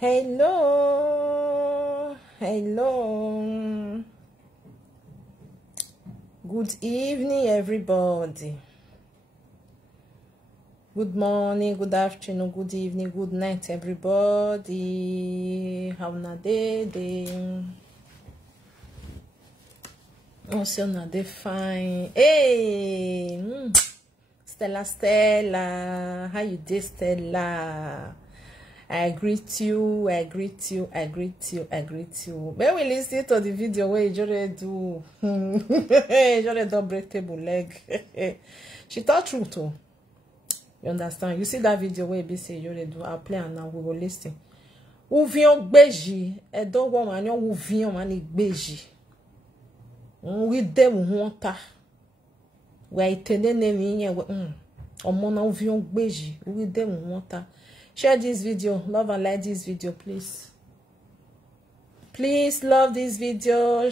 Hello, hello. Good evening, everybody. Good morning, good afternoon, good evening, good night, everybody. How na day? Oh, so na day fine. Hey, Stella, how you dey, Stella? I greet you. When we listen to the video where Iyore do, Iyore don't break table leg. She thought true too. You understand? You see that video where be say Iyore do. I'll play and now we will listen. Ouvion beji, e don't want man yon ouvion mani beji. We dem wanta. We itene ne minye we omona ouvion beji. We dem wanta. Share this video. Love and like this video, please. Please love this video.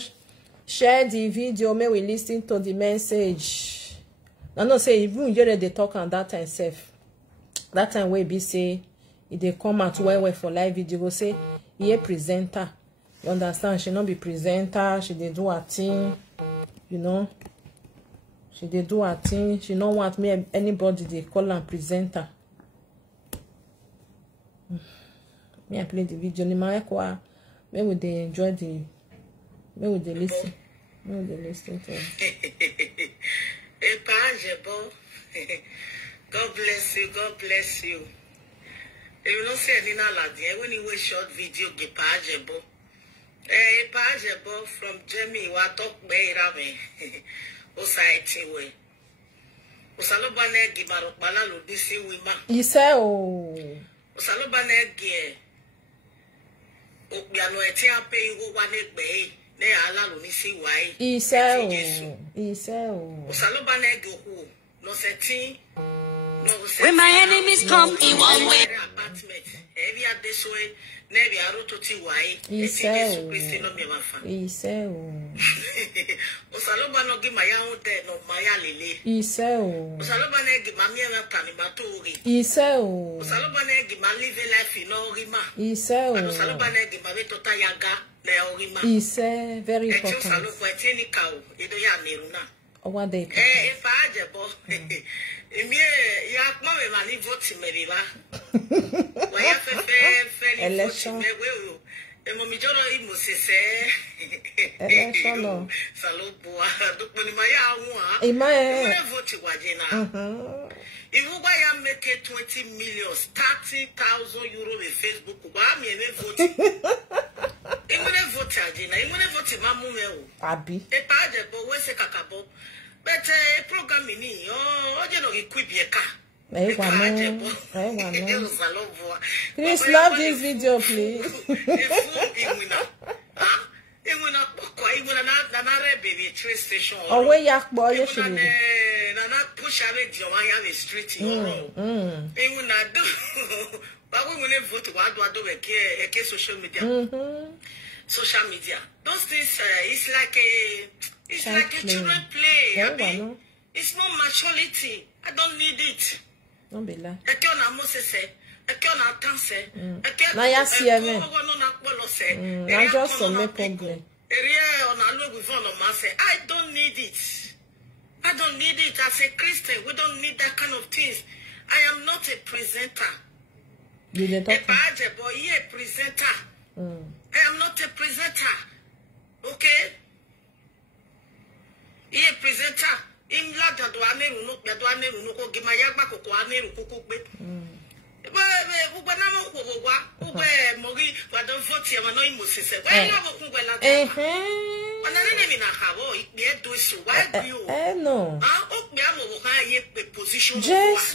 Share the video. May we listen to the message. I know say even Iyore they talk on that time self. That time where be say if they come out well for live video, go say he a presenter. You understand? She not be presenter. She they do her thing. You know. She they do her thing. She don't want me anybody they call her presenter. Me I play the video. Ni ma ekwa. May would they enjoy the? May would they listen? May would they listen to? God bless you. God bless you. You don't say any naladi. When you watch short video, get pajebo. Pajebo from Jamie. What talk me rame? Society way. Usalobane gimaro balalo disi wima. Ise o. Usalobane gie. Obiano eti ape iwo wane gbe. Ne alalo nisi wai. Ise o. Usalobane gohu. No setting. When my enemies come in one way, apartment. Every other so never are to see why. Ise o. Osaloba no give my own dead no maya lele. Ise o. Osaloba ne give my mere tanimatori. Ise o. Osaloba ne give my live life in Orima. Ise o. Osaloba ne give my tota yaga ne Orima. Ise very important. Osaloba etini kao ido ya neruna. What they if I jabo. Ya mama mani vote meriba. Wa ya fe election. Momi joro imo sese. Election no. Salobo dokpo ni maya hu Ima vote wajena. If you buy make 20 million, 30,000 euro in Facebook, why me vote? Even vote ajena, even vote mamu me o. Abi. E pa jabo we se kakabo. But program ni je no equip ye car. Please love this video, please. Oh, where yak boy, you should be. Push away the one have a street in but we will vote what do social media. Social media. Those things it's like a children play. It's not maturity. I don't need it. Don't be like. I just make problem. I don't need it. I don't need it as a Christian. We don't need that kind of things. I am not a presenter. You didn't talk. A presenter. I am not a presenter. Okay? A presenter. In Lada do aneru no ko gimaya gba koko aneru koko gbe. No. Jesus.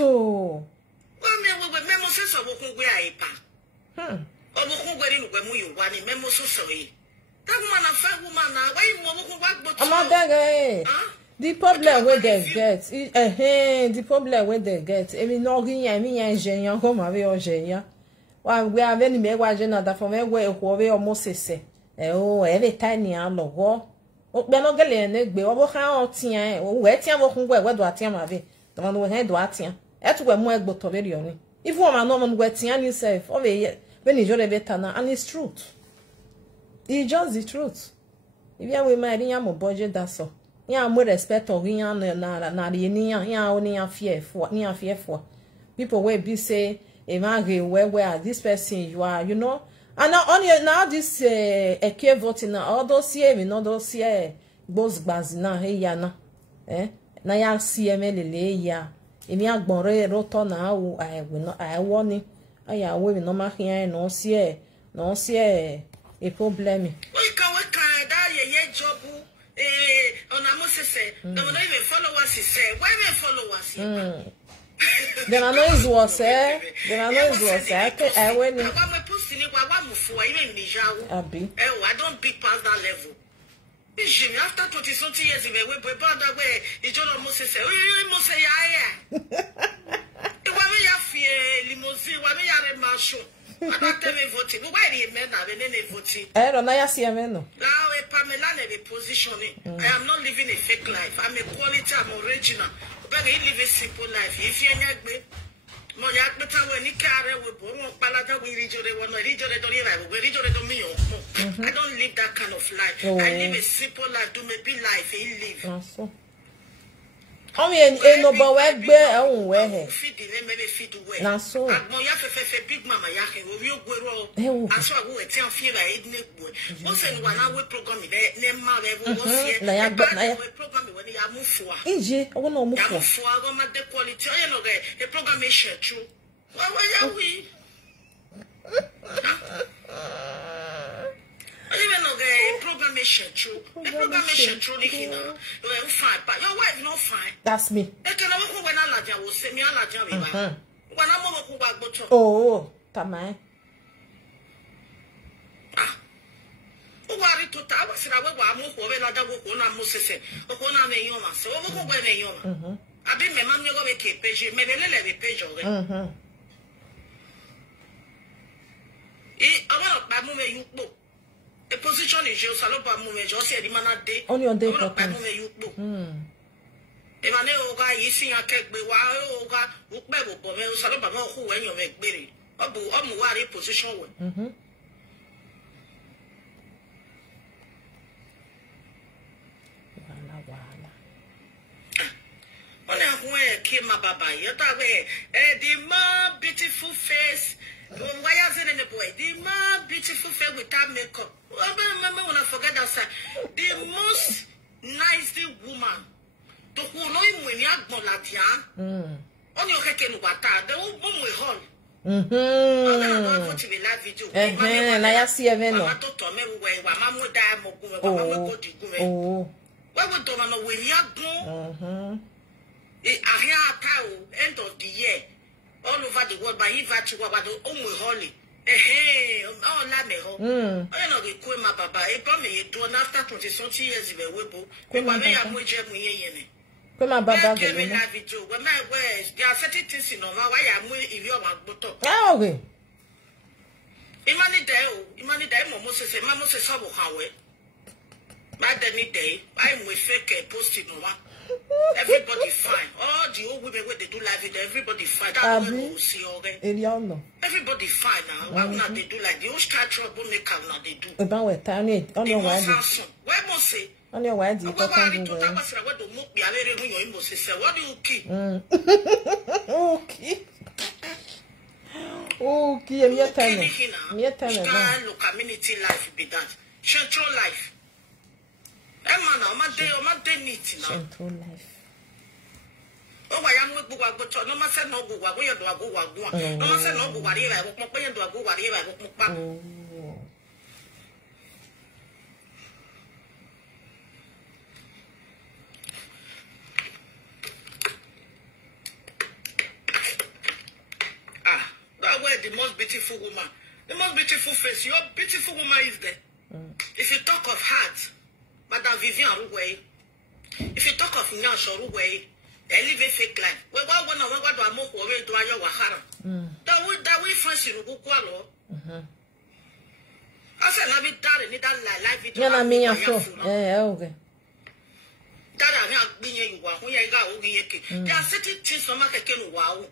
The problem where they get, the problem where they get. I mean, no, I mean, engineer, come away, engineer. Well, we have any me watching that from where we almost say, oh, every tiny logo. Oh, we're not getting a be over how tia, where tia walking where do I tia my way? The one who had do I tia. That's where more got to very only. If one man no one wet tia himself, over here, when Iyore better now, and it's truth. It's just the truth. If you are married, you have budget, that's all. You have more respect or you have fear for. People will be say, where this person you are, you know. And now this eke voting now, all those here, we know those here, both baz now, hey yana, na ya CML ya, imi agbonre roto na I warning, I we no ma here, no see a problem. We can that ye job, on a Moses say, don't even follow us, he said, why we follow us? Then I know it was I went in. I don't beat past that level. After 20 years, we were that way. The John Moses said, we must say, limousine, why we are a marshal. I don't tell me voting. Why the men are voting? I don't know. See a man. Now, Pamela, a positioning. I am not living a fake life. I'm a quality, I'm original. But he live a simple life. If you're not good, I don't live that kind of life. I live a simple life. Do maybe life he live. I mean, no, but where feed the maybe feed away. Now so. Big mama yake we go aso ago etia feel like it boy. Also no one we program ne ma we here. Na program when you move for. Ije, I want to move for. For go ma the quality. You know the program is share true. Why we? Even though the program is share true. The program is share true here. You are fine, but your wife not fine. That's me. I can go when I like will say me I like you. When I'm over back oh, tamai. Worry to tell us that we move over another work on Moses. Okona me yoma. So we go when yoma. I be me man you go make page. Me le page over. I want to move you book. The position is your salopa move just say the man a day. On your day for move you book. If I know guy you see a cake be wa oga ukbe bo me salopa mo who when you make berry. Obu worry position one. Came my baba, you thought the more beautiful face. Why is it in the boy? The more beautiful face without makeup. I remember when I forget that the most nice woman. The who know him when you are Bolatian. On your head, the whole boom with hall. I see a venom. Why would don't know when you are born? End of the year, all over the world, by invite you about the holy. Oh, Lameho. I know the Quema Baba, a pommy, do after 20 years in a webo. Quema Baba. Quema Baba, when my words, there are certain things in why I'm with if you are bottom. Oh, okay. Imani Demo Moses, Mamma says, how we. Bad any day, I'm with fake posting over. Everybody fine. All the old women when they do live it, everybody fine. That's what we see already. Everybody fine now. Why not they do like the old structural maker now they do? About what time it? On your way. Where must say? On your way. What do you keep? Okay. Okay, I'm telling you. Look, community life be that. Central life. My day needs now. Central life. Oh, I am with Bugago. No matter no go where you do a go. No matter no go whatever. I will pay you to a go whatever. That way the most beautiful woman. The most beautiful face. Your beautiful woman is there. If you talk of heart, Madame Vivian Rouway. If you talk of Nyash or Rouway, they live a fake life. We want one of what I'm away to your Wahala. That we fancy Rugualo. I said, have it done in that life. Okay. That are not being you. There are certain things no market can wow.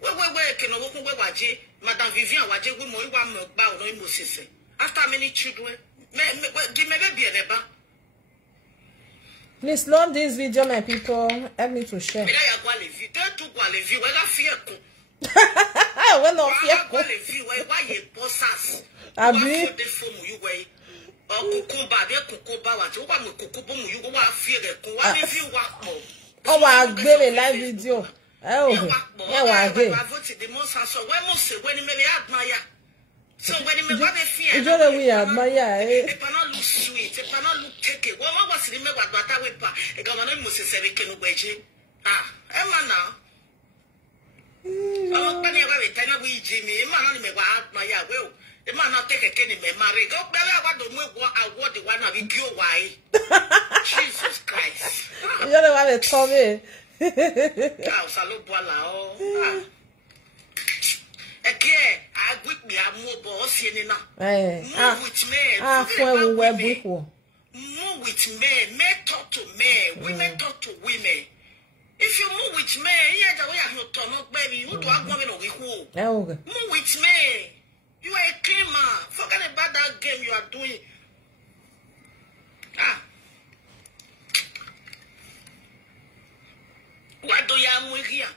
Where can walk away? Madam Vivian waje we mo iwa mo gba ono imo sese. After many children, give me baby neba. Please love this video, my people. Help me to share. Me ya gwa le video, tu gwa le video, we ga fear ko. We no fear ko. Gwa le video, we wa ye bossas. Abi. De fo mu yu we. O kukumba de kukumba wa, tu wa mo kukumba mu yu wa fear de ko. Wa review wa po. O wa gbe live video. Oh, yeah, why? The most so when most when me admire. So when me what they fear. You know we admire. It cannot look sweet. It cannot look cake. What was the me what that we pa? E go na mo se se we kenu gbeje. Ah, e ma na. Oh, when you go we tell we Jimmy, e ma na me wa admire we o. E ma na take keke ni me marry. Go be wa do mo award the one na we go why. Jesus Christ. You know what they tell me. Salo bola o. Eke, I with me, I'm more boss in na. Move with men. Move with men. Men talk to men. Women talk to women. If you move with men, yeah, the way I have turn up, baby, you do have women over who. Move with men. You are a clean man. Forget about that game you are doing. What do you have here?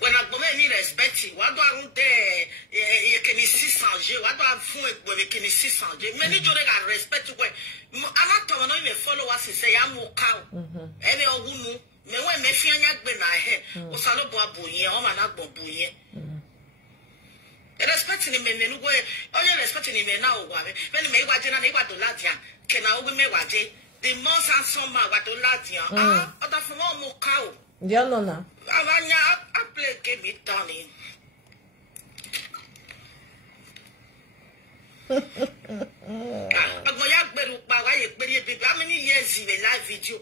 When I go any respect, what do I want there? You can see Sanjay. What do I feel when you can see Sanjay? Many children got respect when I'm not talking even followers say I'm more cow. Any of who me when me feel like when I hear, or Salo Babuye, or Manabobuye. Respecting him in the way, only respecting him now. When you may watch and able to Latia, can I open me watch it? The most handsome man what to Latia, other from one more cow. Yeah, no. I play game it down in. How many years in a live video?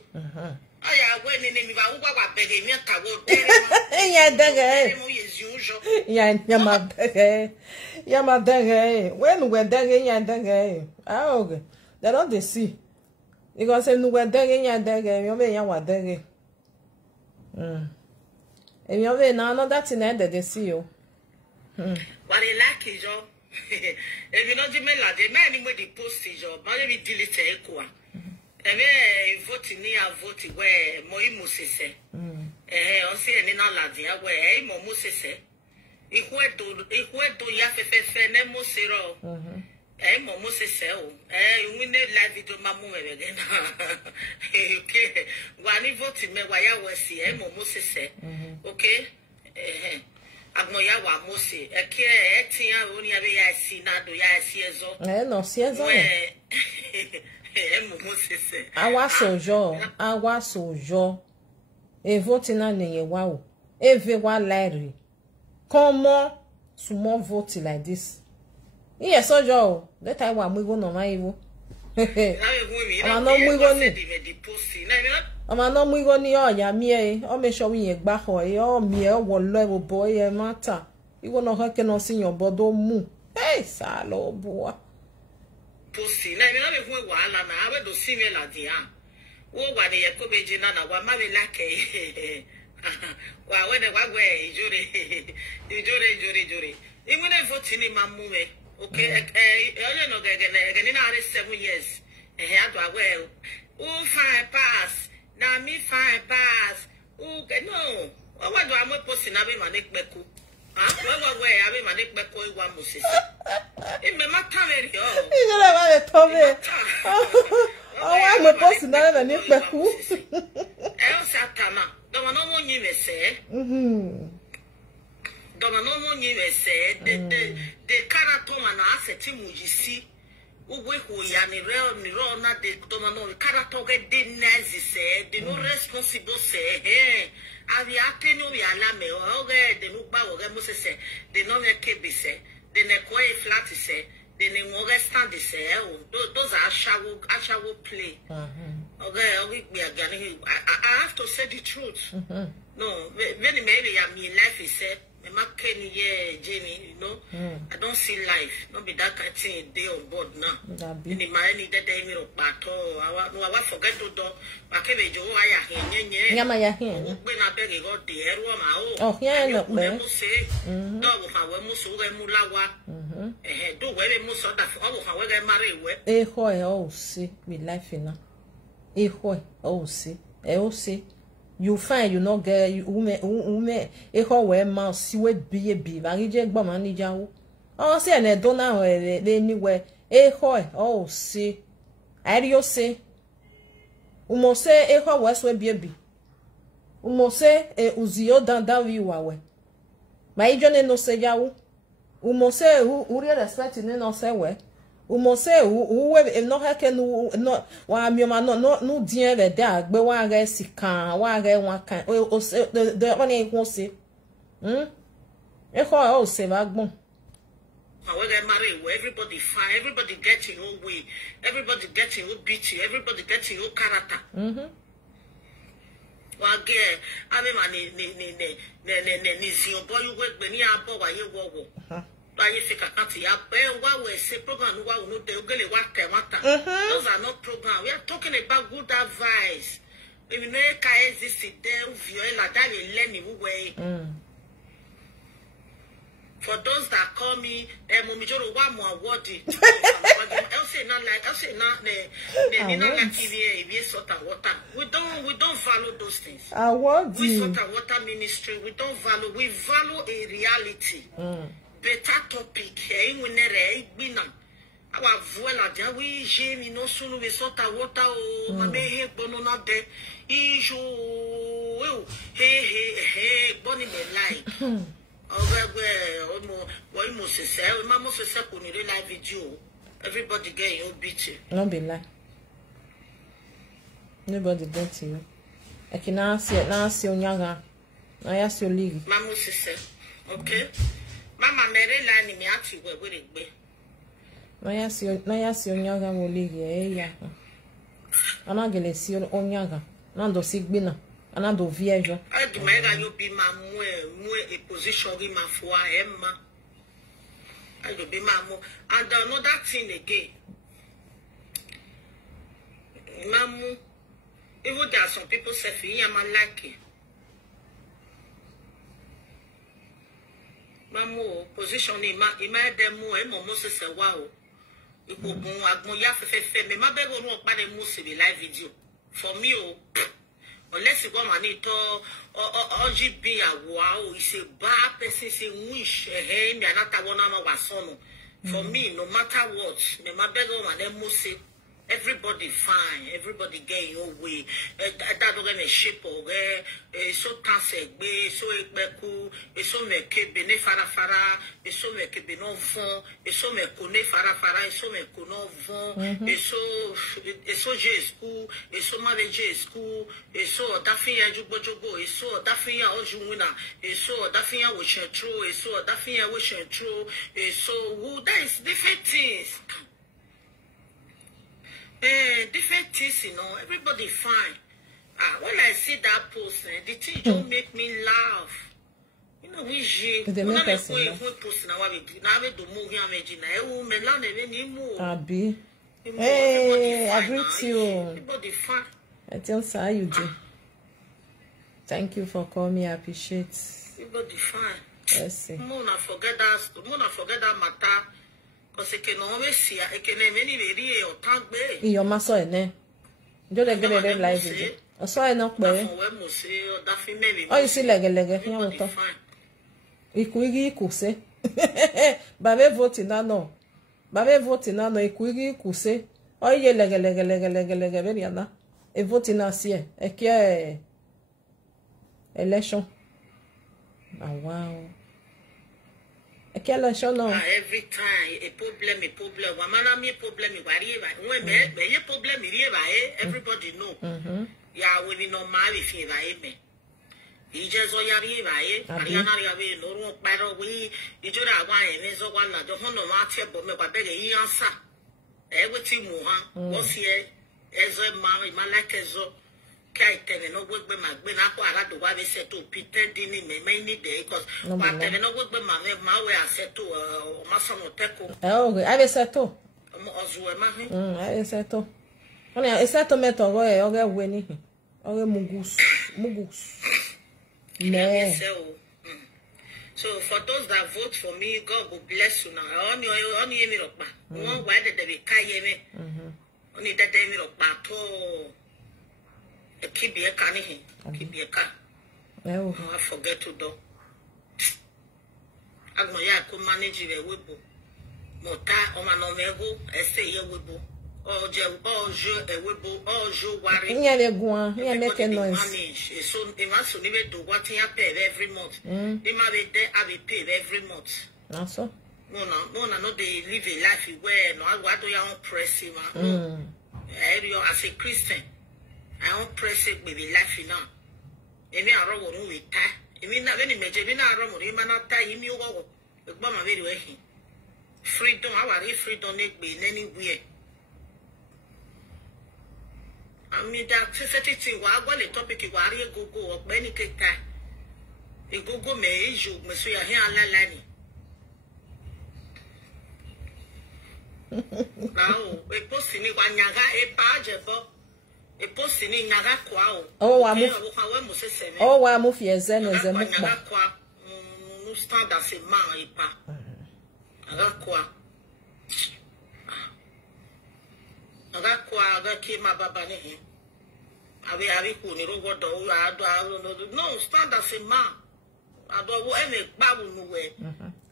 I went in the Wawa begging me to go there. Yeah, when we're there, oh, they don't they see. You gonna say no we're there, you may want there. And you know, now that's in that they see you. What they like is your. If you know the men like the man anyway, the post is your. But we delete it. And we voting near voting where Moimus say. On see any Ladia where Momus say. If we do Yafe Nemo Zero. Momo se sell. We need live video mamu again. Okay. One vote me waya wasi. Momo se se. Okay. Aghameyauorefe mose. Eke etia oni abe ya si na do ya si ezo. No si ezo. Momo se se. Awa sojo. E vote na nenye wa o. Eve wa lairi. Comment someone vote like this? Yes, so Joe. That time we go no my I'm not we go ni. I'm not we go ni o ya mi o me show we gba ho o mi e wo level boy e matter. You go no ha ke no sin your bodo mu. Hey, salo boy. Pussy. Na me no be wahala na abe do see me la dia. Wo wa de Yakobe jina na wa ma be like wa we de wa gwe Iyore. Even if vote ni mamu me. Okay, you know, getting out 7 years. And had to well, oh, fine pass. Now, me fine pass. Oh, no. What do I post in Abbey Manik Beku? What way Abbey Manik Beku one Moses? It may not tell me. You know what I told me. Oh, I'm a post in Abbey Manik Beku. El Satana. Don't know what you may say. Don't know what you may say. The character man asset him you see. Uwe who yani real na de don't know the character get the nazi say the no responsible say hey avi atenu we alame oge de no ba oge mo say the no get kebi say the ne ko e flat say the ne mo get stand say those are shawo play oge be again I have to say the truth no when maybe I mean life is said Kenny, yeah, Jenny, you know. I don't see life. Not be that kind of thing day on board now. In the money that they need of battle. I forget to do. I came a joy. I Yamaya here. When I beg you, got the air one. Oh, yeah, look, man. Say, dog of our Musu Mulawa. Do where most of that. How they marry. Hoy, oh, see, we life in a hoy, oh, see, see. You find you not get you e ho we ma si we bi ba je gbo ma ni jawo o se na do na le anywhere e ho o si ari o se umo se e ho we so bi umo se e uzi o dan wi wa we ma ijo ne no se jawo umo se u re respect ne no se we umo se u we no ha ke no wa mi ma no din re de agbe wa ga sikan wa ga won kan o se de oni ko se e ko o se ba gbon when they marry, everybody fine, everybody gets your own way, everybody gets your own beauty, everybody gets your own character. Well, get I mean, your boy you work when you are boy you walk. I think I can't see what we say program no those are not program. We are talking about good advice. If you know exist there viola that will learn you way. For those that call me Momijoro one more wordy. I'll say not like TV we sort of water. We don't value those things. We sort of water ministry, we don't value, we value a reality. Better topic here in winere bina our voila dia we jemi no sunu we sota water o mame he bono na de ijo hey boni me like we mo se se mama se se ko ni live video everybody get your beat no be lie nobody get you ekina see onyaga na ya see oligi mama se se okay. Mama mere la ni mi ati we gbe. Na ya si onyaga mo ligi ya. Ana gele si onyaga. Na ndo si gbe na. Ana do viejo. Adi ma ga yo bi ma mu a position ri ma fo a emma. Adi bi ma mu and another thing again. Mamu even there are some people say fi ya ma like it. Mamu position ima demo e mo se se wa o ipogun agbon ya fefe me ma be ro nu opa de mu se be live video for me o unless you go mani to ogb awo o is a bad person say wish me anata wona ma wasono for me no matter what me ma be ro ma de mu se everybody fine, everybody get your way. That don't get a shape or so tansegbe, so ekbeku, so meke bene fara, so meke beno fon, so mekone fara, so mekono von, so J school, so marriage school, so dafiya jubojobo, so dafiya ojuwina, so dafiya woshetro, so dafiya woshetro, so who that is different things. Different things, you know, everybody fine. When I see that post, the thing don't make me laugh. You know, we Abi. Hey, I greet you. Everybody fine. I tell you how you do. Thank you for calling me. I appreciate. Everybody fine. Yes. Mona forget that matter. Because can always see I can many very or tank bay. Your maso ene. Do they get a live video? I saw I knock by. Oh, you see like a Ikwigi kuse. Babe voting no. Babe voting no ikwigi kuse. Oh ye lega very ana. E voting na sie. E kia election. Oh wow. Every time a problem. Wamana me problem everybody know. Yeah, we no marry if me. He just Ariana no but we so one la don't know what but me beg answer. Everything what's here as a man like Kai no work with my ben ako arado wa be settle Peter dini me need there because what no work with my way I settle masono teko. Oh, I be settle. Ozuwe ma he. I be settle. Oni a settlement oge weni. Oge mugus. No. So for those that vote for me, God will bless you now. Only me ropa. One why did they carry me? Only that they me ropa to. Keep your canny. Keep your car. Oh, I forget to do. Aghameyauorefe could manage the wibo. Mota o manomego. I say your wibo. Oh, je a wibo. Oh, je worry. Yeah, they go on. Yeah, make a noise. So they must only do what you pay every month. They might be there. I will pay every month. Also. No, they live a life where no, I do your own press him. As a Christian. I don't press it with life now. Emi aro wo no we tie. Emi na when meje bi na aro mo ri ma na tie emi wo. E gba ma very well. Freedom, our freedom make be anywhere. I mean that sensitivity wa gwa le topic wa ri gogo ogbeni keka. E gogo me eju me so ya hin alala ni. Now, we post ni wa nyaga e pa jebo. E post ni nyaga kwa o. Oh, wa mu fieze no ze mukba. Nyaga kwa no stand as a man e pa. Nyaga kwa. Nyaga kwa aga ki ma baba ni he. Abi ku ni rogo do no stand as a man. Ado wo ene gba wo nu we.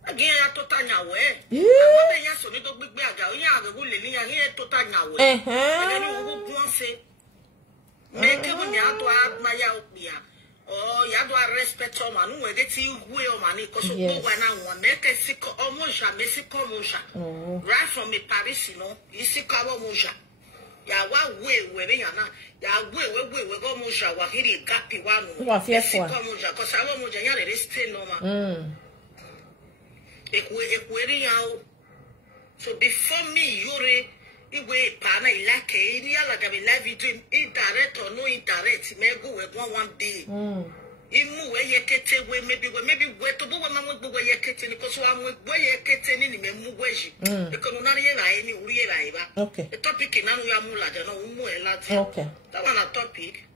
Again ya tota nyawe. Amo be ya so ni do gbegbe aga. Oyin ave wo le ni ya he tota nyawe. Ele ni wo gun se. Make when you have to add my opia or you have to respect your man who get you way or money because of when I want make a sick or moja, Mexico moja. Right from a Paris, you know, you see cover moja. Ya wa way where they are now. Ya way we go moja, wa hiri gapi one. Mexico moja, because I want moja, ya is still normal. So before me, Iyore. Iwe pana ilake area like a live video indirect or no indirect me go we one day. Imu we yekete we maybe we to bo ma we yekete ni because wa we yekete ni me mu weji. Because no na ye na any uri ra iba. Okay. The topic na no ya mu la de no mu e la. Okay. That one a topic.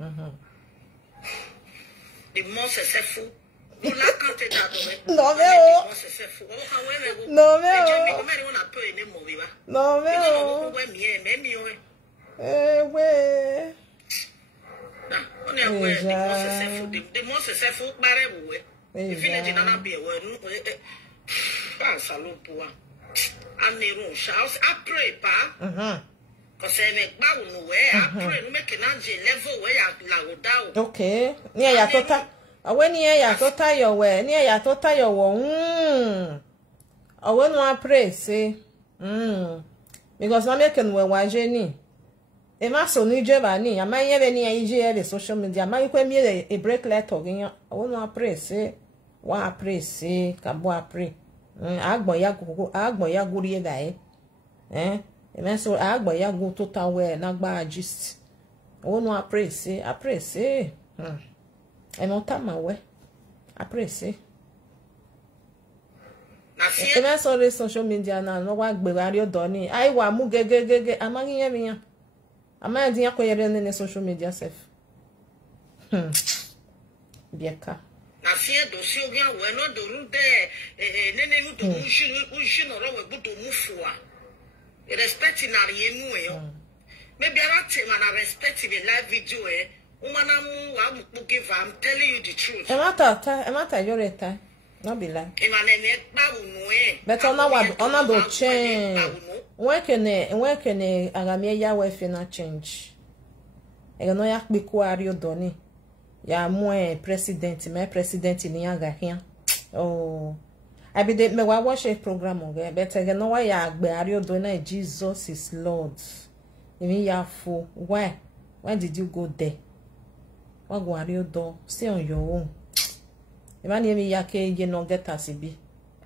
The most successful. No la kante da do. No veo. No veo. No veo. We. The most successful barre. If you let not be aware, salute poor. And the room shouts, I pray, pa. Because I make bow no way. I pray to make an angel level where I loud down. Okay. Near ya tota. When ya tota your way, near ya tota your one. I when one pray, say, because I'm making we wajeni. E ma so ni jeba ni, am I even near EJ social media? Am I me a break letter again? I when one pray, say, one pray, say, Kabo pray. Aghameyauorefe guri guy. E men so Aghameyauorefe total we na gba gist. I when one pray, say, I pray, say, I don't tell my way. I pray, say. Even so the social media now, no work be radio doni. I wa mu ge. Amagi yemi. Ama di yakọ yere ne social media self. Bieka. Na fie do si ogi awe no do ru de nene nu do unshi no ro we bu do mufua. Respect na ye nu e yo. Maybe I take man respect the live video Umanamu wa mu give I'm telling you the truth. Emata Iyore ta. No be lie. But ona do change. When can Aghameyauorefe na change? E no yak be ku ario doni. Ya mo president ni aga here. Oh. I be me wa watch a program okay, but I no why ya agbe ario doni Jesus is Lord. Even ya fo. Why did you go there? What go ario do? Stay on your own. Even if you can't no get us be.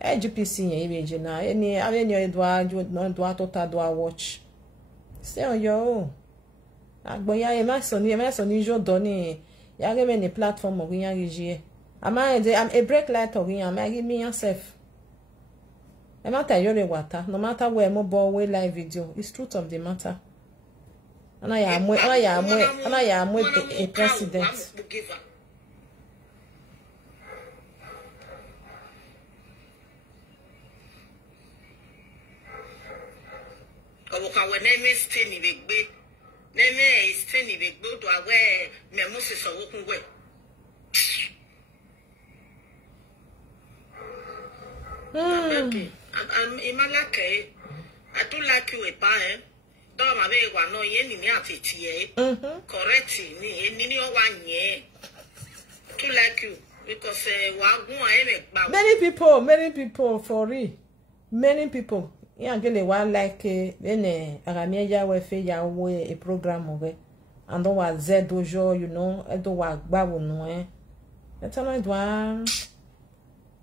GPC image na any edwa no do tota do watch. Stay on your own. Agboya e ma so ni jo do ni ya give me ni platform o yan rije. I'm a break light or yan ma give me yourself. E ma ta Iyore wata no matter where mo bo we live video. It's truth of the matter. Ana ya amwe a president. Owoka we neme stay ni begbe. Neme stay ni begbe to awe me Moses owokun we. I'm like I do like you a pan. Don't my baby no ye ni ati tie. Correct ni ni o wa nye. To like you because many people for real. Many people. Yeah, gele one like Aghameyauorefe ya we a program of it. And don't was Z dojo, you know, I don't work babu no eh. That's all I do.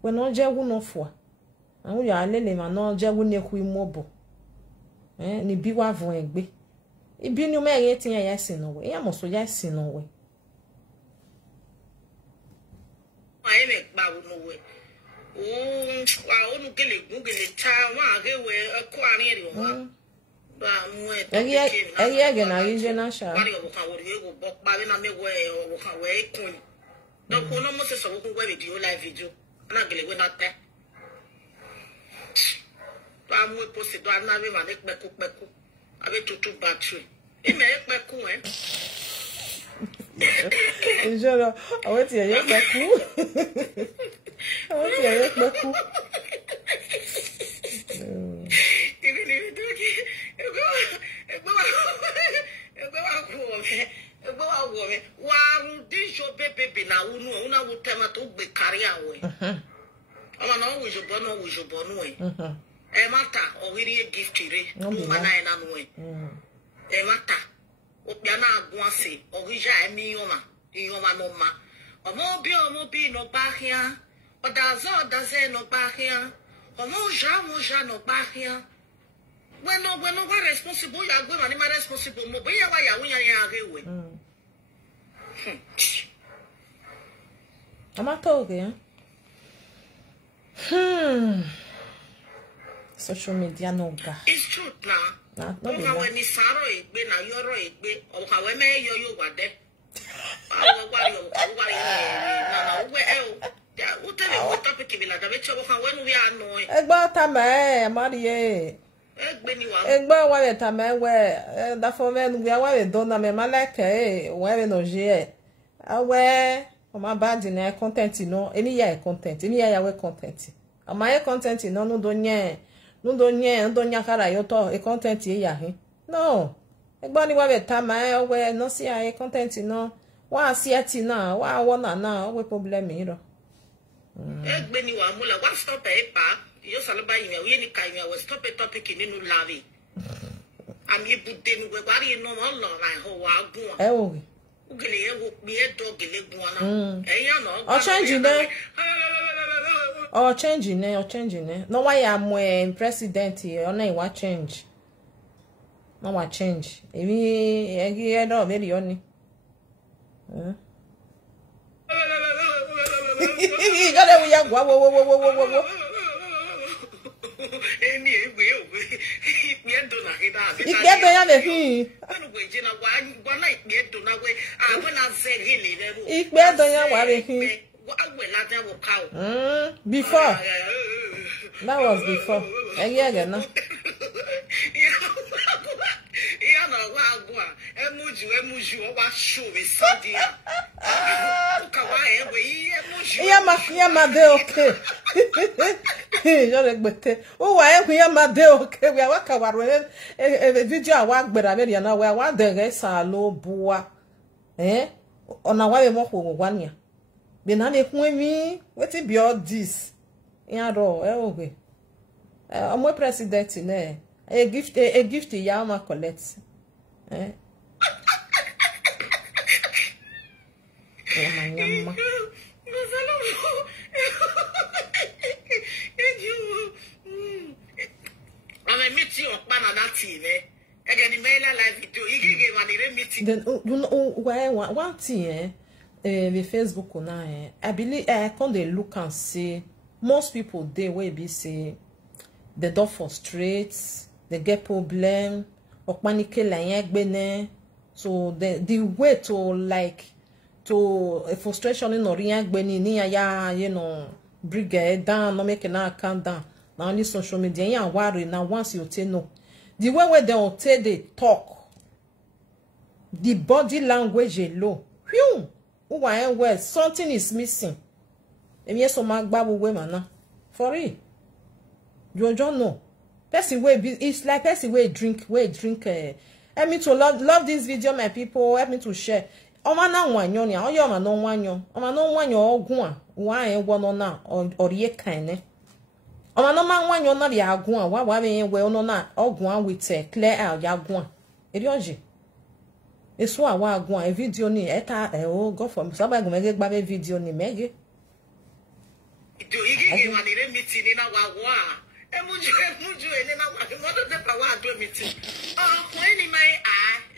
We no je wu no for. And we are lele man no je wu ne ku imobo. Ni bi wa vun egbe. Ibi ni me ye tin ya sin no we. Ya mo so ya sin no we. I make babu no we. Wa onu gele cha wa gewe ko ani ri wa. Ba mu e na yije na sha. Bari o kan wo ri go bo pa na me we o kan we kun. Do ko no mo se so wo kun we video live video. Na gele we na te. Ba mu post do na we ma ne peku. Abe tutu battery. E me peku Iyore, I went to your peku. I want to hear Beku. Odaze no bahia. Moja no bahia. When no one responsible, you are going to responsible. Mobile, why are we away? I'm not talking. Social media no ga. It's truth now. No, when it's sorrow, it be now you're right, or however you were there. Egba tame Marie. Egba wa le tame we da fo me nu wa we do na me maleke we no je. Awe o ma bad na content no eni ya content eni ya we content. Ama e content no no do nya kara yo to e content ye ya hin. No. Egba ni wa we tame we no si ya e content no. Wa si ati na wa wona na we problem iro. Egbe ni wa mula wa stop e pa yo saloba yin we ni ka yin we stop a topic ninu lavi. Am yi bude nu we bari no mo lo rai ho wa gun. E wo wi. Ugele ye wo bi e do gele gun na. E yan no. O change ne. No why am president o na iwa change. No wa change. Emi e do me ri oni. Gale we ya gwa wo. Emi egbe ipe edo na ida abi. Ipe edo ya le hin. Anu gbe je na wa na ipe edo na we awe na ze hele le ro. Ipe edo ya wa le hin. Awe la de wo ka o. Before. That was before. Again na. Ya na wa agwa emuju o wa show me sadia. Ka wa we emuju. Ya ma de okay. Iyore gbete. O wa ya ma de okay. We wa ka wa video awa gbera me na we wa de ge sa lo bua. Ona wa be mo ko gwania. Be na me kun mi wetin be all this. Ya ro we. Omo president ne. A gift ya ma collect. Yama. I'm a meeting of Banana TV. Again, the mail live video. You give me the quality. Then you know one thing the Facebook now I believe I come they look and see most people they will be say they don't frustrate, they get problem or panic like so the way to like to frustration in or you know bring it down, no make it calm down. Now only social media yeah worry now once you say no. The way where they say they talk, the body language is low. Phew! Well, something is missing. Yes, so my babu women for it. You don't know. Person way it's like person way drink. Help me to love this video, my people. Help me to share. Omana wanyo ya oyo ma no wanyo. Oma no wanyo ogun wa en wono na oriye kan ne. Oma no man wanyo na ya agun wa me we ono na ogun with clear out ya agun. Eri oje. Eso awa agun e video ni eta o go for so ba gun mege gba be video ni mege. Do igi wa ni re meeting ni na wa. Emuju ene na wa mo to pa wa do meeting. When in my eye, I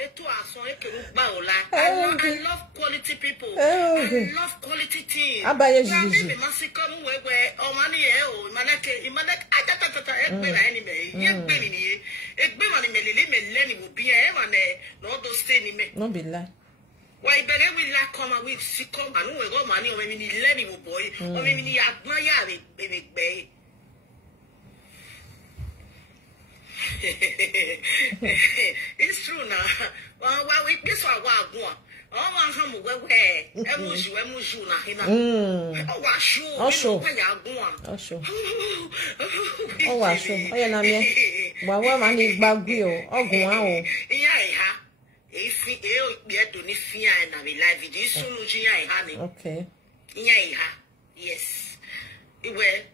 love quality people. I love quality things. No be lie. Why better we like come and we see come and we go money or maybe learning boy or maybe admire baby. It's true now. Well, we guess what I want. Oh, I'm home where emushu na hina. Oh, washu. Oh, washu. Oh, na me. Wa mani gbagbe o. Ogun a o. Iya iha. Efi be do ni fia na me live video sunu ji iya iha ni. Okay. Iya iha. Yes. Iwe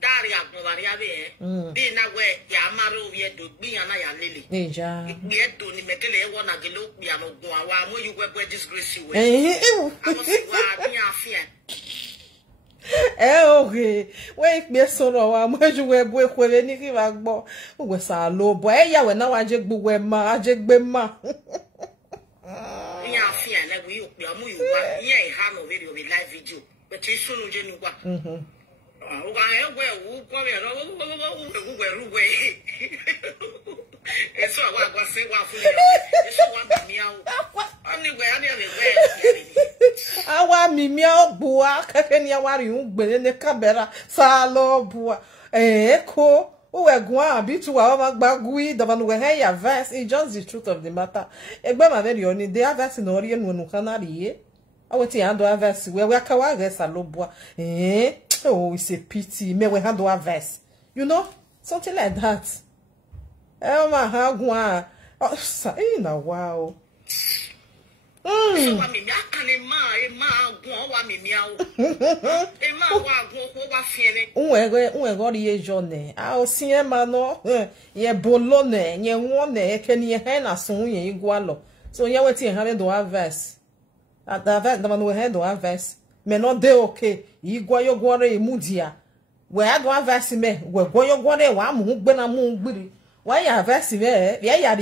Dari agbonwari abe bi na we ya maro we do gbi yana ya lele eja gbi edo ni mekele e wona gele okpi anogun awa mo you we disgrace we amo si wa bi afia okay we pe soro wa mo ju we bo ekwere ni ki ba gbo we sa lo bo e ya we na wa je gbo we ma ajegbe ma bi afia na we okpi amo you wa ye e ha no video we live video but e sunu je ni wa Eso agua se wa fun eso wa mi awo awa mi mi ogbuwa keke ni awari un gbere ne kamera sa lo bua ko uwegun abi tu wa ma gbagui da manu we he ya verse it's just the truth of the matter egbe ma very oni they have verse no ri enu nu kana ri awoti ando verse we aka wa resa lo bua oh, it's a pity. Me we handle a verse. You know? Something like that. Oh, my hagwa. Oh, say na wow. So wa mi akane ma gun wa mi miao. E ma wa gun ko wa fiere. Unwe go ri ejone. A o sin e ma no. Ye bolone, ye wone, e ken ye he na sun ye igwalo. So ye wetin handle a verse. At the verse, the man we handle a verse. Me no de okay igwa yo gwore emudia we adwa verse me we gwo yo gwore wa mu gbe na mu gbiri wa ya verse me ya ya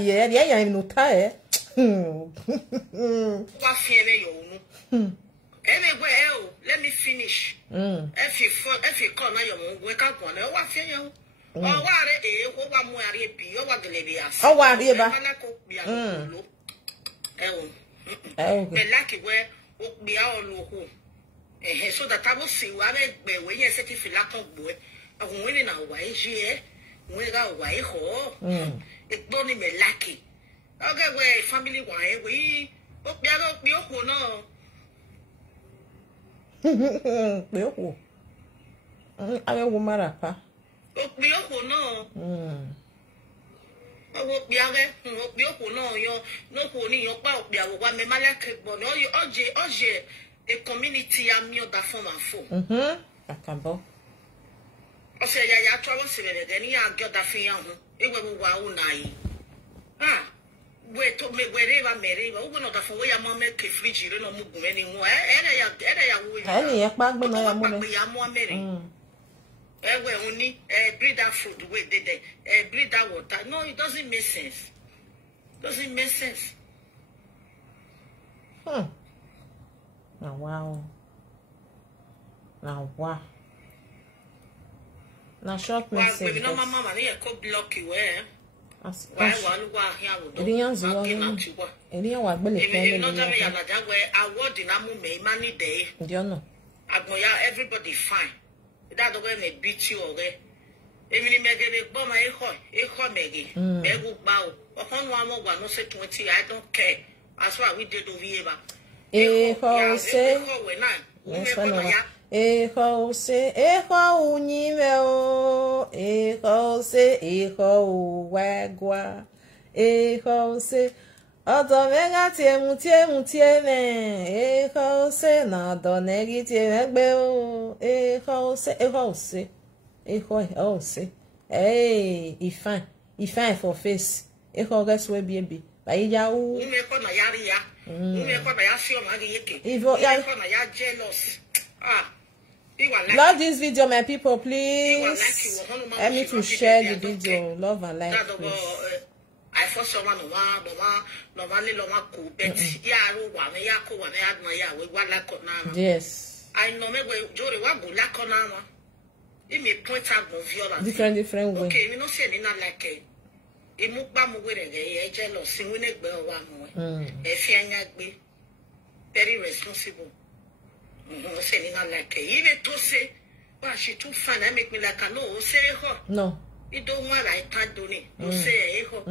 no ta wa fiere yo nu anyway let me finish if you come na yo mu we ka kon na wa fiere yo o wa re ko wa mu are bi o wa gele bi as o wa re ba me like we o bi a olohu so that I will see what I when you set if you lack of boy, I'm winning our way, she went away ho. It don't me lucky. Okay, way family why we hope you no. I don't want marapa. Oh, no. Oh, Biago, no, you're no pony, your bout, Biago, me malak, but no, you oje. A community am your da form and full. Acabo. I say, ya trouble civil, then ya get that thing. It will wow nine. Ah, wait to me wherever Mary, open up for where your mom make a fridge, you don't move anymore. Any back when I am more Mary. Well, only breed that food with the breed that water. No, it doesn't make sense. Doesn't make sense. Now wow. Now wow. Now short message. Well, no mama na e ko block you eh. Why wa here wo. Ediyan zuwa. Ediyan wa gbele kan no tell me ya na jagwe award na mu me mani dey. Ndio no. Agboya everybody fine. That the way me beat you okay. Even me get a bomb I megi. Egu bow. Upon one more no say 20, I don't care. That's why we did over here. Jose unyimeo Jose wagwa Jose Odomega tieme Jose na donegi tieme gbeo Jose hey he fine for face guess we baby Bayi ya u me ko na yari ya me ko na ya feel ma ge yeke Ivo ya ko na ya jealous love this video my people please help me to share the video love and like please I force someone no one little ma ko bet ya ro wa me ya ko wa na ya no ya we wa la ko na yes I know me we jore wa go la ko na ma e me point out no violence different way okay we no say ni na like Imukba mu were ge jealous we ne gbe owa mu e fi anya gbe very responsible say ni na like even to say but she too fun I make me like no say her no you don't want like that do ni to say her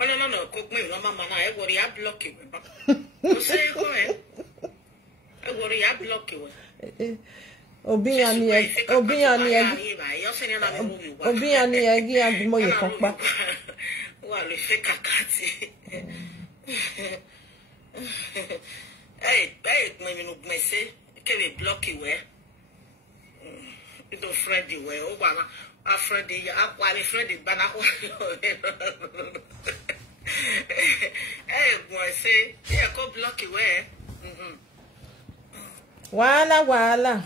no cook me no mama na e worry I block you to say her I worry I block you Obiani egi abimo ye konpa wa le fe kakati me no messe ke be block you we do friend you we o wa a friend ya akwa le friend bana ho mo say e ko block you we Wahala.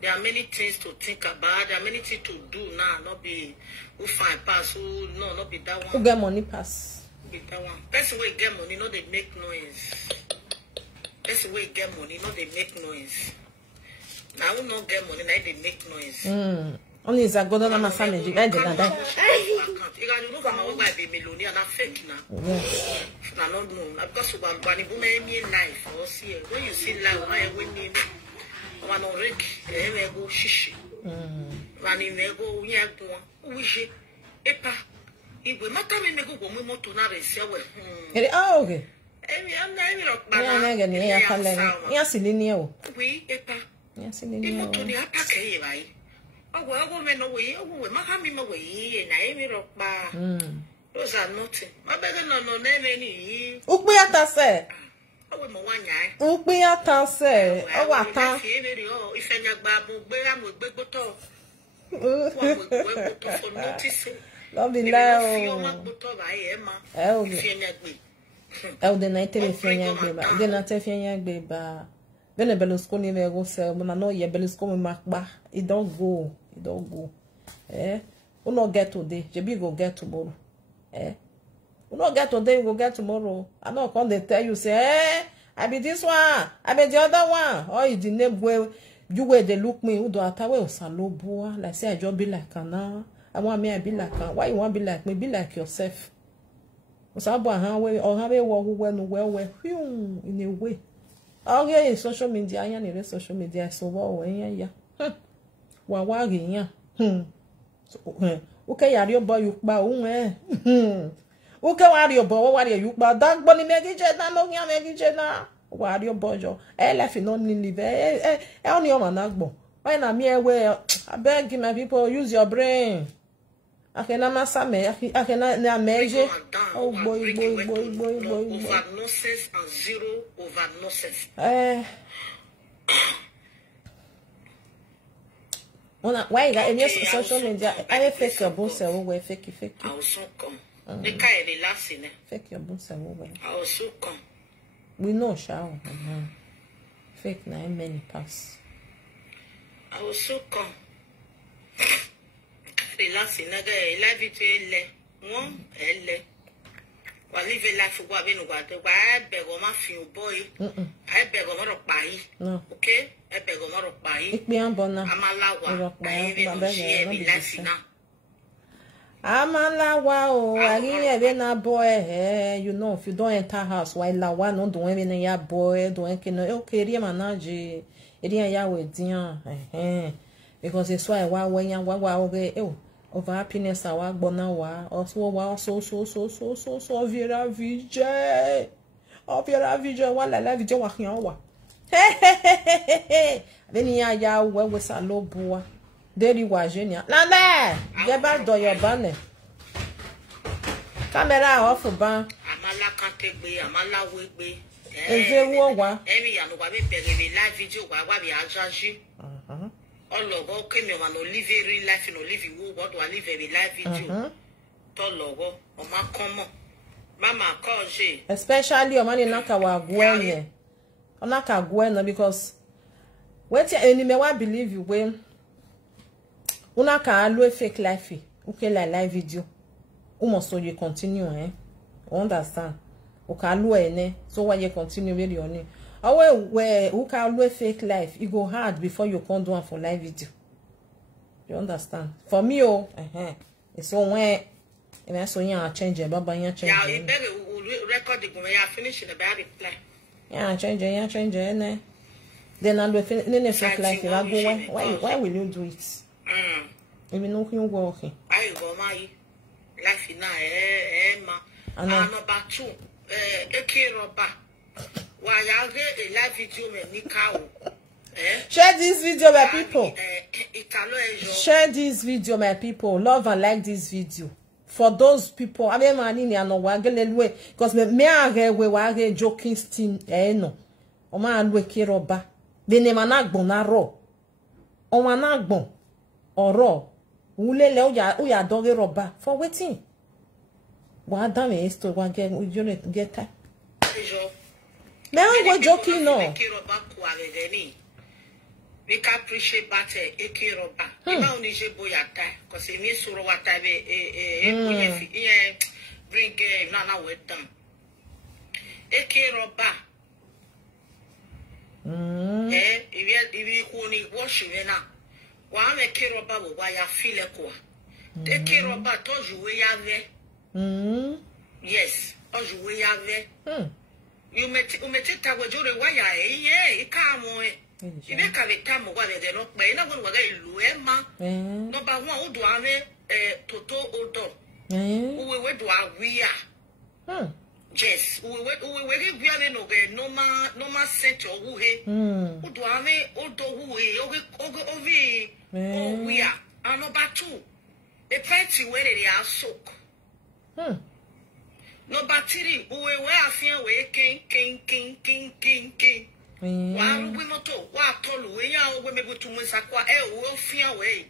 There are many things to think about. There are many things to do now. Not be who find pass. Who no, not be that one. Who get money pass? Be that one. Person who get money, no they make noise. Person who get money, no they make noise. Now who not get money, now they make noise. Only is a good on my family. I did not die. You know, I'm going to be millionaire. I'm fake now. I don't know. Because I'm going to be life. When you see life, I win you. I'm on Rick. I go shishi. Running, I go, yeah, go. Wish it. Epa. If we matter, we go home to now. Oh, okay. Yes, linear. We, Epa. Yes, linear. To the upper cave, right? Oh, well, woman away, oh, Mahami away, and I will rock bar. Those are nothing. My better no name any. Upiata say. Oh, one eye. Upiata say. Oh, what? If any babu, where I'm with big bottle. For noticing. Love the the night then I tell you, then a Berlusconi may go sell, but I know ye Berlusconi Macba. It don't go. We'll not get today. JB go get tomorrow. We'll not get today, we'll get tomorrow. I know come they tell you, say, I be this one, I be the other one. Oh, you the name where you where they look me, who do I tell you, Saloboa? Like say I just be like now. I want me, I be like her. Why you want to be like me? Be like yourself. What's up, or how we walk well, in a way. Oh, yeah, social media, I need social media, so well, yeah. Wawagi, okay, are your boy, you bow, okay, are your boy, what are you bow? Dark bunny, Maggie Jenna, no, young Maggie Jenna. What are your boy? I left in only live, only on an agbo. Why not me away? I beg you, my people, use your brain. I cannot measure. Oh, boy. Over nonsense and zero over nonsense. Why you got any social media? I fake your boss away, fake. I also come. The guy the last in it. Fake your boss away. I also come. We know, shall. Fake na many pass. I was so calm. Relaxing, nigga. Life it one Wa live a life wa be no wa de wa beg o ma fi o boy. I beg o mo ro pa yi. Okay? I beg o mo ro pa yi. Ik be an bona. Amalawa. I be no share be life na. Amalawa o, ali be na boy you know if you don't enter house why la wa no do even ya boy do en kino eu queria manage. Eria ya we dia because it's why wa wenya wa oge eu over happiness awa gbona wa so vira vije wa la vije wa kian wa beni ya we salobuwa deri wa genia la get back do your banner camera off ban amala kan tegbe amala we gbe eze wo wa emi ya no wa be bere live video wa be ajaji Ologo kemi o no live real life no live wo what do I live a live video to logo o ma komo mama koje especially o mani naka wa gwenye onaka gwenna because wait enemy wa believe you when unaka alwe fake life okay like live video must so you continue understand o ka alwe ene so why you continue with your name where who can always fake life it go hard before you come do one for live video. You understand? For me it's so when I so yeah change baba yeah change. Yeah, you better record the when you finish the bad reply. Yeah change then I will finish fake life I go why will you do it? Even know you working. I go my life na ma number 2 ekeroba. A live video me nikao. Share this video, my people. Share this video, my people. Love and like this video. For those people, I mean, man, I know why because me are joking steam. No, o man we kiroba. They never nagbon na raw. O man nagbon or raw. Ulele uya doge roba for waiting. What damn is to one get time. Now we're joking no. We can appreciate better ekeroba. Ima unije boyata cause emi soro wata be bring na wet down. Ekeroba. If you ni wash na. Wa me ekeroba wo wa ya file kwa. Ekeroba toju we ya ve. Yes, toju we ya ve. You umeteta wajore waya ikamo ibeka betamo wale de no pe na wonu waga ilu ema number 1 odo ave toto odo uwe do awia yes uwe gwi ave no ge normal set owe odo ave odo uwe ovi owia and number 2 the party where they are soak Number 3, we afian we king. Wa we moto wa tolu we ya we mebutu musakwa we fian we.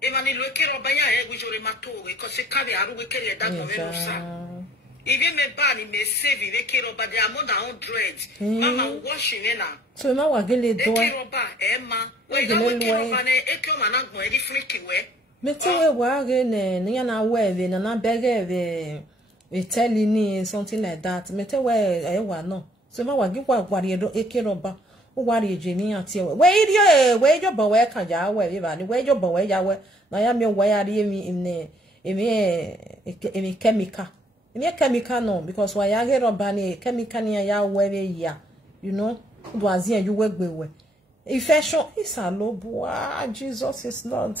Even ni loke roba ya we jore mato we ko se kabe aru we kere da ko we no sa. Even me ba ni me save we kero ba dia more than 100. Mama washing na. So ma wa gele do. Kero ba ma. We ga we kero ba na ekyo ma na gbon e di freaky we. Me te we wa ge ne ni na we na bege we. We telling me something like that. Me tell where wa no. So ma wa gi wa edo ekeroba. O wari ejemi ati we. We jo bo we kan ja we ba ni we jo bo we ja we. Na ya me we ari emi chemical. Emi chemical no because wa ya geroba ni chemical ni ya we ya. You know, do azia you we gbe we. Infection is a lobo. Jesus is Lord.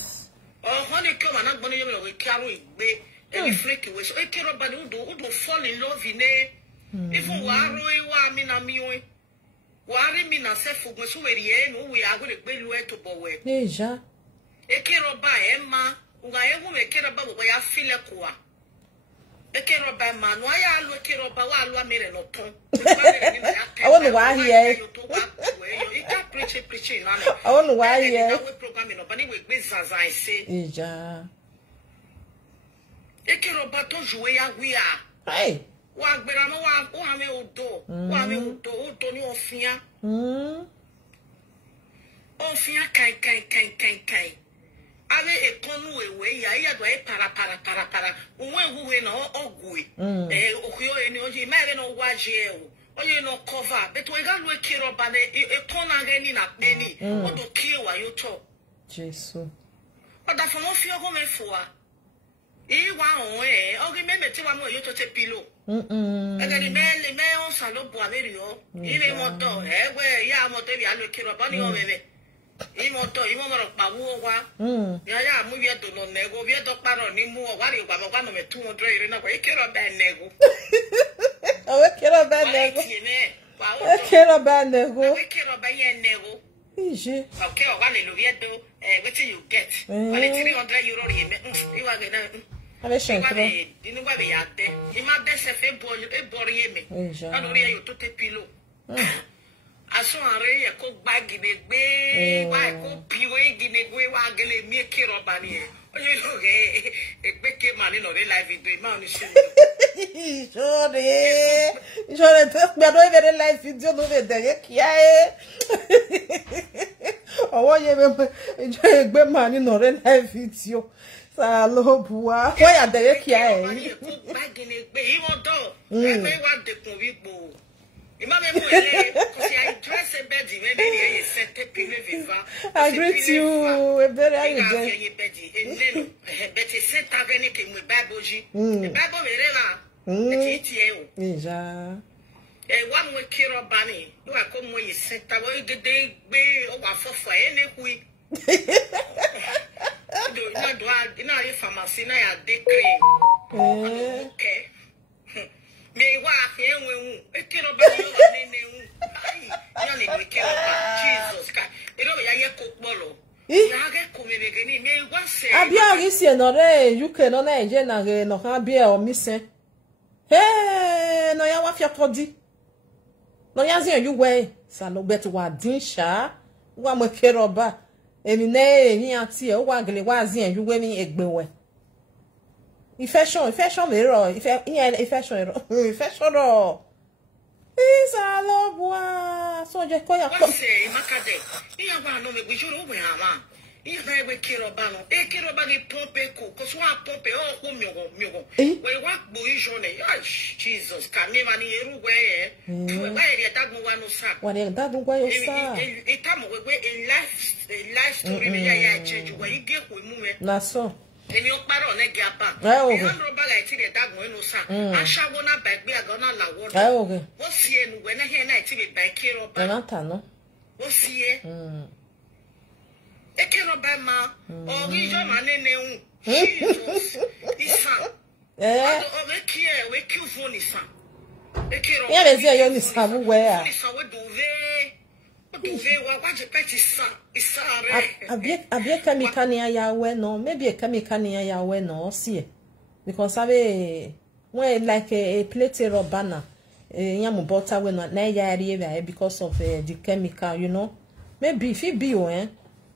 Oh, honey come and gbon yo we karo igbe. Any freaky way. So ekeroba do fall in love in even waro wa mi na mi o. Wari mi na se fugbe so we rie no we ago le pelu e to bowe. Deja. Ekeroba ma uga ewu ekeroba bo ya file kwa. Ekeroba ma no ya alu ekeroba wa alu amere no ton. I want to why here. You can't preach no. I want to why here. We program no but we gbe zaza I say. Deja. Ekeroba to jouer ya wia. Hey. Wa gbera mo wa o ha me odo. Wa me odo ni ofia. on fia kai. Ave ekonu ewe ya do e para. Unwe huwe no ogui. Okuyo eni oji mere no waje o. Oye no cover. But we ga lo kiroba ne ekona geni na peni. Odo kiwa yo to. Jesus. Oda fo mo fi ogo me foa. Iwa onwe ogi me meti wa mo yo to te pilo. Agani me on salo bo averio. Ile moto ewe ya moto bi alo kiroba ni o meme. Imoto imomoro pawo wa ya mu wie do no nego wie do paro ni mu o wari gba mo gba no me 200 ire na ko ikero ba nego o ikero ba nego ikero ba nego ikero ba ye nego ije okay o wale lo wie do wetin you get wale 300 euro ye me iwa ge na ave shankro inu gba be ya de ima de se fe bo ye me na lo ri yo to te pilo aso are ye ko gbagi ne gbe wa ko piwe gine gbe wa gele mi kiro ba ni oye lo ge egbe ke ma ni no re live video ma ni se jore te gbe do ve live video no ve de kia owo ye me jo egbe ma ni no re live video sa lo buwa ko ya de kia ko gbagi ne gbe iwon do egbe wa de kun wi gbo I greet you. A very high me wa enwe ekiro ba yo nene ai ya le ekiro ba Jesus ka ero ya ye kokpolo ya ge komebe ni me wa se abia ri si no re UK no na eje na re no kan bia o mise no ya wa fia podi no ya zin you we sa lo bet wa din sha wa mo ekiro ba emi na eyin ati e wa gele wa zin you we mi egbewe Infection mero, infection ro. Isa lo bua. So je ko ya ko. Se makade. Iya wa no me bijoro we ama. Iya na we kiro ba no. E kiro ba ni pompe ko. Ko so a pompe o ko miogo. We wa gbo ijone. Jesus, ka me mani eru we e. We wa ere dagmo wa no sa. Wa ere dagmo wa yo sa. E tamo we in life story me ya change we ige ko mu me. Na so. Emi o paro ne giapa. E ro ba la ti de dagun enu sa. Ashawo na ba gbe agona lawo. Wo si enu we na he na ti be ba kiro ba. Na ta no. Wo si e. E kiro ba ma. O ri jo ma ne ne Jesus. Isa. O we ki phone isa. E kiro. Ya be se yo ni sa bu we a. Isa we do ve. Wa waje peti sa. Abie kamikani ya we no, maybe a kamikani ya we no see. Because ave when like a plate robana yamu butter we no na ya area because of the chemical, you know. Maybe if it be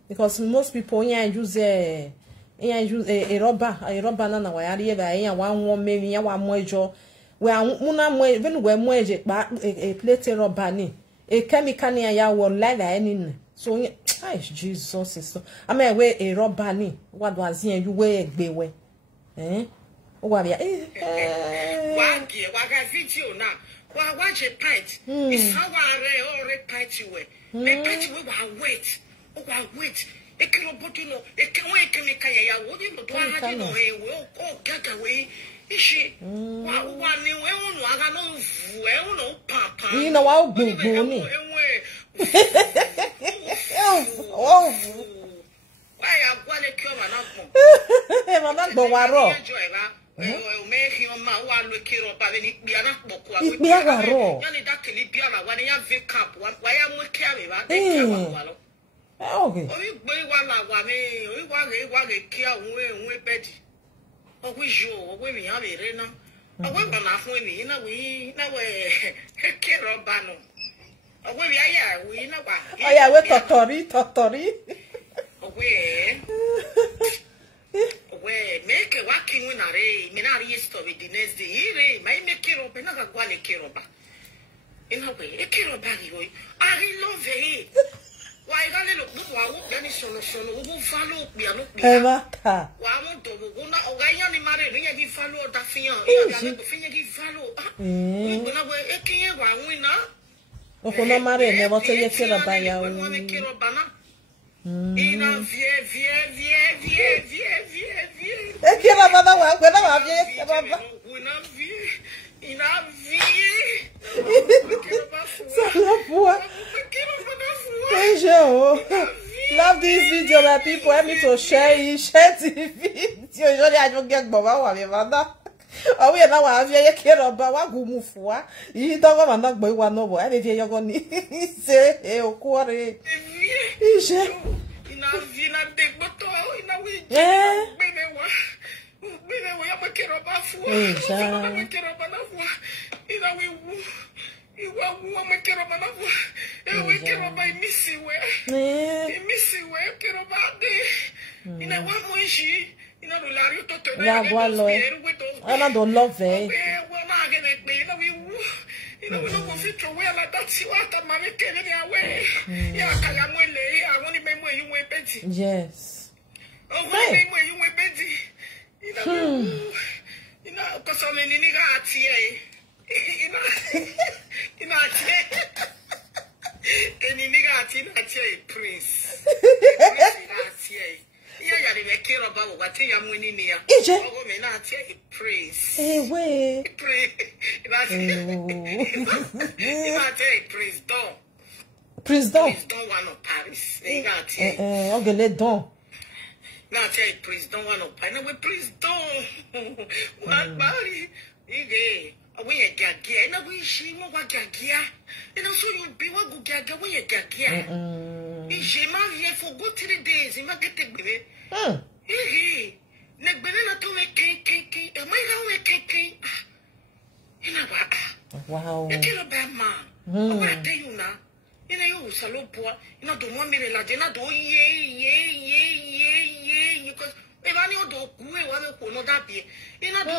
because most people use a rubber na wa area ya one maybe ya one mojo we una mo even we moje ba a plate rubber ni a chemical ni ya wo like any so Jesus is so I mean we a rubber ni what was here you we egbewe o wa bia wa ga video na wa watch a pint is how are already pint we the pint we wa wait e kilo botino e kan we chemical ya wo di no to ha di no we o gaga we ishi wa ni we unu aga no vu e unu papa ni na wa gbogbo ni oh why am gwale kyo managbo e managbo wa ro o me hi o ma wa lo kiro ba ni bia na poko wa bia wa ro ya ni da kele bia la wa ni ya ve cap wa ya mo kia we ba de wa lo okay o mi gbe wa la wa mi o wa re kia onwe bedi o wi jo o we mi ya re na o we ba na fun mi na we kiro ba no o we ya we na wa o ya we totori we make a working when are me na story the next day ire my make kiro be na ga gwale kiro ba in a way e kiro ba yo I love it Why got little book? Why won't any son of son who follow piano? Emaka. Why won't the Guna or Gayani marry? You give follow that finger. You give follow. You will not wear a king. Why we not? Okuna marry never tell you care about ya. Ina vie. Care about that one. Love this video, my people. Help me to share it. Share the video. Usually I don't get Baba wa me manda. Oh, we now have you care about what go move for. You don't want to boy one no boy. I dey you go ni say e okore. Ije. Ina vina de boto. Ina we. I don't love it. Yes. You know, because I'm in the prince. Prince Don one of Paris. Okay, let Don. Now I tell you, please don't want to buy. No, please don't. What body? We a gagia. No, we she no wa gagia. And also you be what go gagia. We a gagia. She man here for go 3 days. He might get the baby. Nek banana to make cake. Am I going to cake? You know what? Wow. You kill a bad man. What I tell you now? You know you salo poor. You know the one minute like you know do because if I know do we want to know that be you know do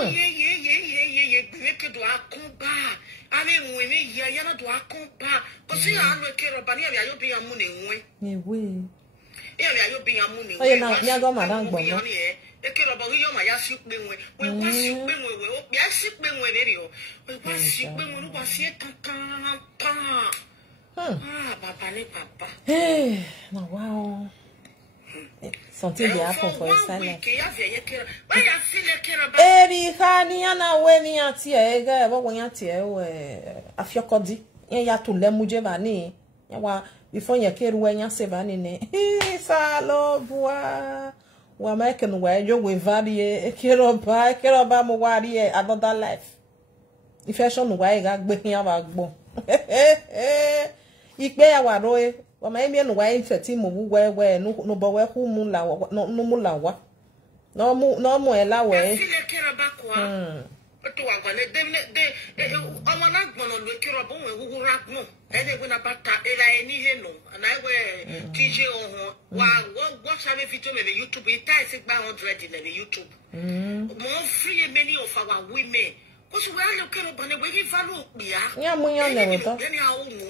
make it do a compa I mean we me ya you know do a compa because you are no care about you be a money we you be a money oh you now go madam gbo e care about you my yasu penwe we wasu penwe we o yasu penwe there you we wasu penwe no wasi kan Papa. Hey, no, wow. Something they happen for his silence. Eri hani ana weni ati ega ebo weni ati afiokodi. Ye ya to lemuje bani. Ya wa before ye keru enya se bani ne. Salo bua. Wa maken wa yo we varie keroba mo wari another life. Infection wa ga gbe yan wa gbo. Ikpe ya waroe wa ma emi enu wa infeti mo we no bo we hu mu la no mu la wa no mu ela we file kera ba kwa to wa gwa de omo na gbon lo kera bo we hu ragno ene gbe na bata era eni he no na we kije ohun wa watch have video me YouTube it is 100 in the YouTube more free many of our women. Because we are looking up and we give value. Yeah, we are never.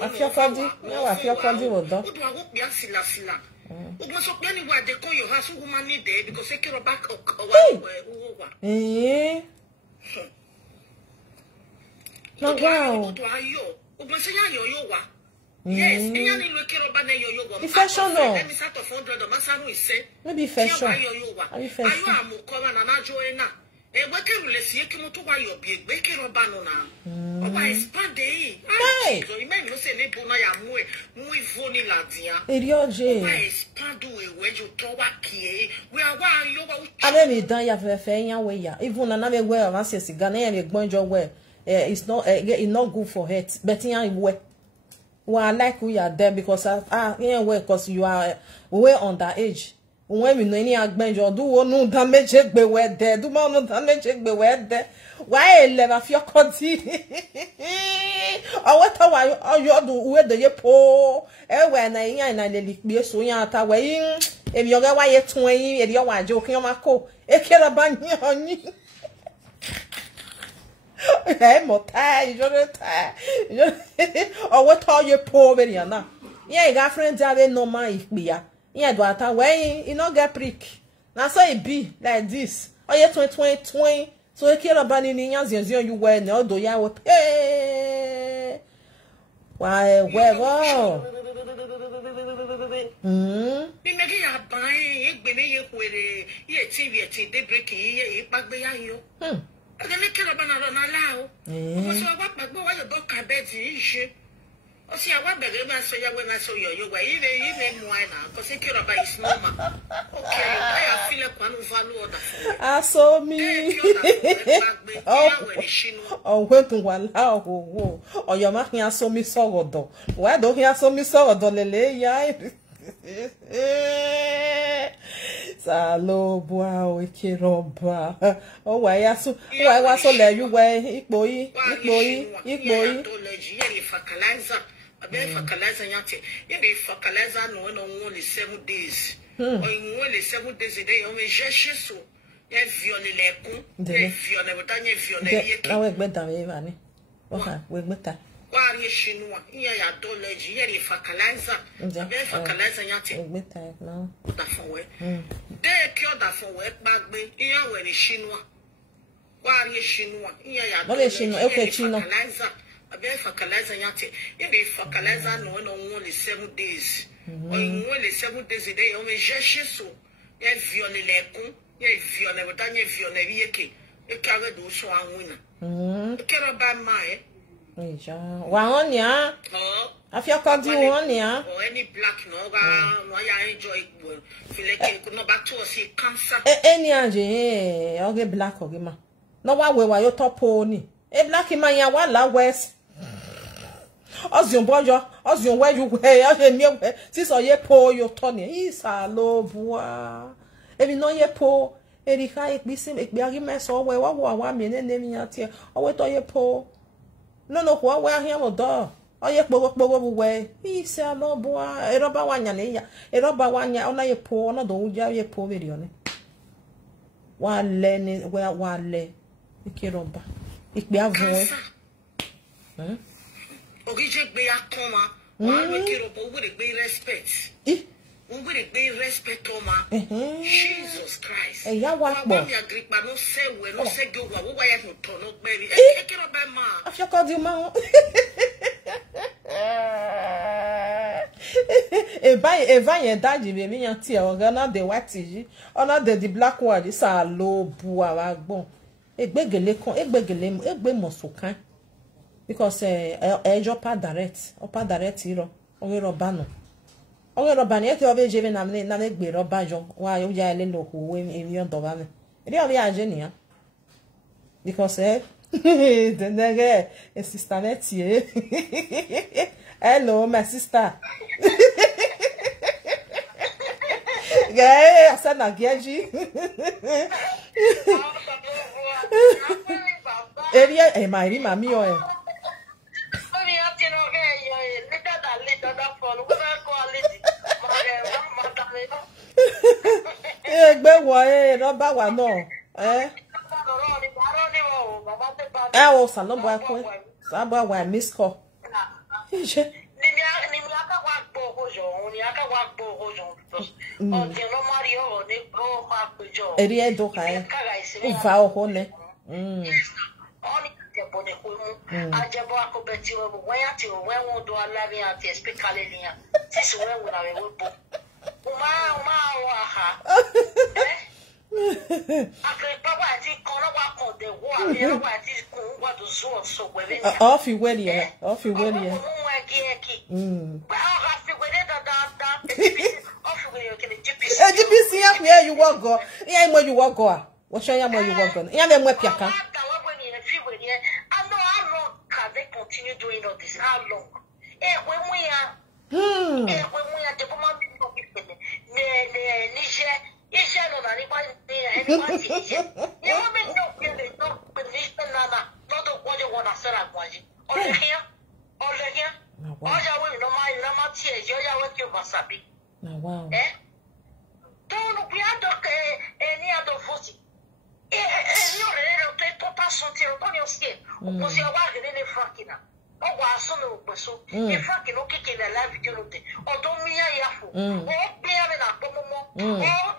I feel funny. Yeah, I feel funny with that. What do I hope you are sila? We must have anywhere they call your house woman need there because they care back no, wow. Yes, if fashion no. Let me start of 100 or Masaru is saying. Maybe fashion. Are you and I'm joining now? E weke mlesi yeke moto wa yo bi weke roba no na o ba expand e so you may no say ne bo na ya mu ivo ni ladia eri oje o ba expand we jo to wa kie we are wa yo wa ade mi dan ya fefe yan we ya even na me we avance siga na ya le gbonjo we it's not good for health but yan we I like we are there because yan we because you are way underage. When we know any agbenjo do no damage gbe we there do ma no damage gbe we there why level fi okodi o weta wa oyo do we de ye po e we na yan na le likpe so yan ata we emi oga wa ye tun yin eri o wa je okin o ma ko e kera ba yin mo ta Iyore ta o weta ye po be yan na Yeah, your friend have no man if be ya. Yeah, do ata when you no get prick. Now so it be like this. Oh yeah, 20. So you care about ni nyanzio you wear no do ya we pay. Why wow. Mi me ya ban egbe me ye kwere ye TV dey break ye pagbe ya yo. Ade me care about na la o. Mo so wa pagbe wa yo do ka bed ise. O si awa bere ma so ya we na so yo we even mo na ko se care about is normal. Okay, I feel like one value order. Ah so me. Oh, when to Wahala oh. Oh, your ma hin so mi sorodo. Why do hin so mi sorodo lele ya? Salo bua o ikiroba. Oh, why aso le you we ipoyi. Abe fertilizer yate. You be fertilizer no only 7 days. Or only 7 days a day. O me chercher so. Ye viole lekun. Ye viole botanye viole yeke. Na we gbeta we bani. Oha, we gbeta. Wa ri chinua. Iya ya doleji. Ye be fertilizer. Abe fertilizer yate. We gbeta now. Da fun we. De ki o da fun we gbagbe. Iya we ri chinua. Wa ri chinua. Iya ya doleji. Okay, chino. Abe fertilizer yate. Ye be fertilizer no only 7 days. Or only 7 days a day. O me chercher so. Ye viole lekun. Ye viole botanye viole yeke. E kare do so anwina. E kero ba mai. Eja. Wa onya. Oh. Afia ka di onya. Or any black no ga no ya enjoy feel like no ba to see cancer. Any anje oge black oge ma. No wa we wa yo topo ni. E black man ya wala west. Ozion bojo, ozion we you we, ozion mi we. Sis oye po yo toni. Isa lo bua. Ebi no ye po. Erika ekbisim ekbiagi meso we wa mi ne mi ati. Owe to ye po. No ho we ahia mo do. Oye pogo we. Isa lo bua. Eroba wanya ne ya. Eroba wanya ona ye po, ona do uja ye po beri one. Wale ni wale. Ikiroba. Ikbi avon. Ogije gbe akoma. Wa we kiroba we de gbe respect. We de gbe respect oma. Jesus Christ. E ya wa po. Wa mi agripa no se we no se go wa wa ya no to no gbe ri. E kiroba ma. Afia di ma. E vai e daji be mi yan ti e organa de white ji. Ona de the black one di sa lo bu awa gbon. Egbegele mosokan because ejo pa direct iro owe roba no owe roba ni eti obe jebe na me gbe roba jo wa yo ya ele lo ko we emi on do ba me ri obi anje ni ya because the nege sister netie hello my sister yeah asana giaji Eria e mai mami o e. Egbe wo e no ba wa no. O salon boy ko. Sa boy wa miss call. Ije. Eria do ka e. O va o hone. Ajabo akobeti we waya ti we won do alari ati speak hallelujah. This we will na we bo. Uma wa ha. Akre papa ati kono wa kon de wo abi wa ati kun wa do so we be. Off you well here. Off you well here. Ba ha fi we da. Off we you can GPC. GPC ya where you walk go. Ya mo you walk go. What show ya mo you walk go. Ya me mo piaka. Continue doing all this. How long? When we are when we are the woman Niger, no, anybody, you women don't really know position, not the one you want to sell at one. Over here, all your women, no mind, no more tears, you're with you, Masabi. Wow. Don't be out of any other foot. You're a little paper person, on your skin. Was your wife in any fracking? Oh, was so no, so if I can okay in a live video, or don't me a yafu, or bear in a pomo, or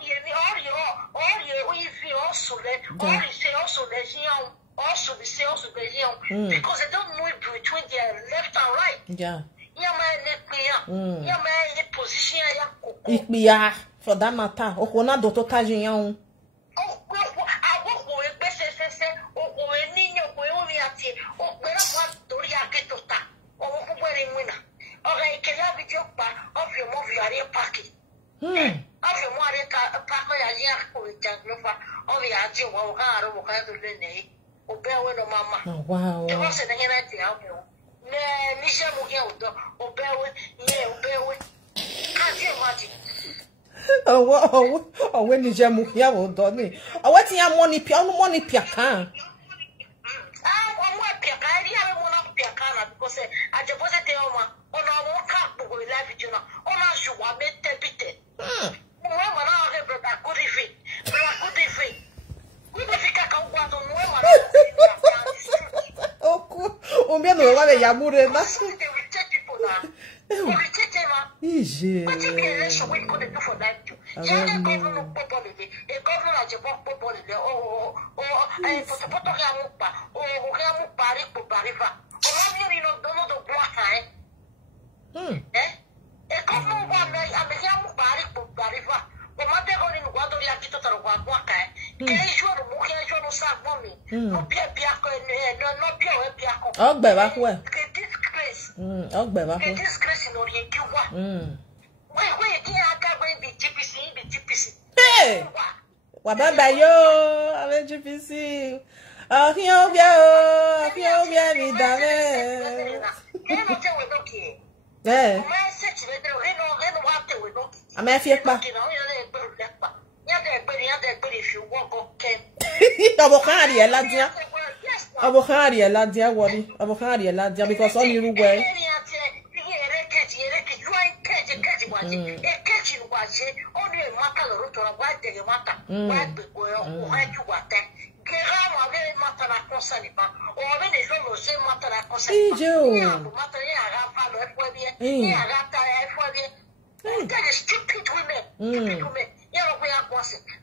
you feel also that, or you say also that young, also the sales of the young, because they don't know between their left and right. Yeah. Your man, the position, if we are for that matter, or one of the total. Oh, wow. Oh, when you jam with your donny. Oh, what's your money? Piano money, Piacan. Because I deposit the on our cup with life, you know, on us you are made to beat it. Oh, me no va de yamure na. Ije. Hey, what about you? I'm GPC. Oh, here, me, darling. Yeah. I'm a fiat back. Ladia, because all you way. Stupid women.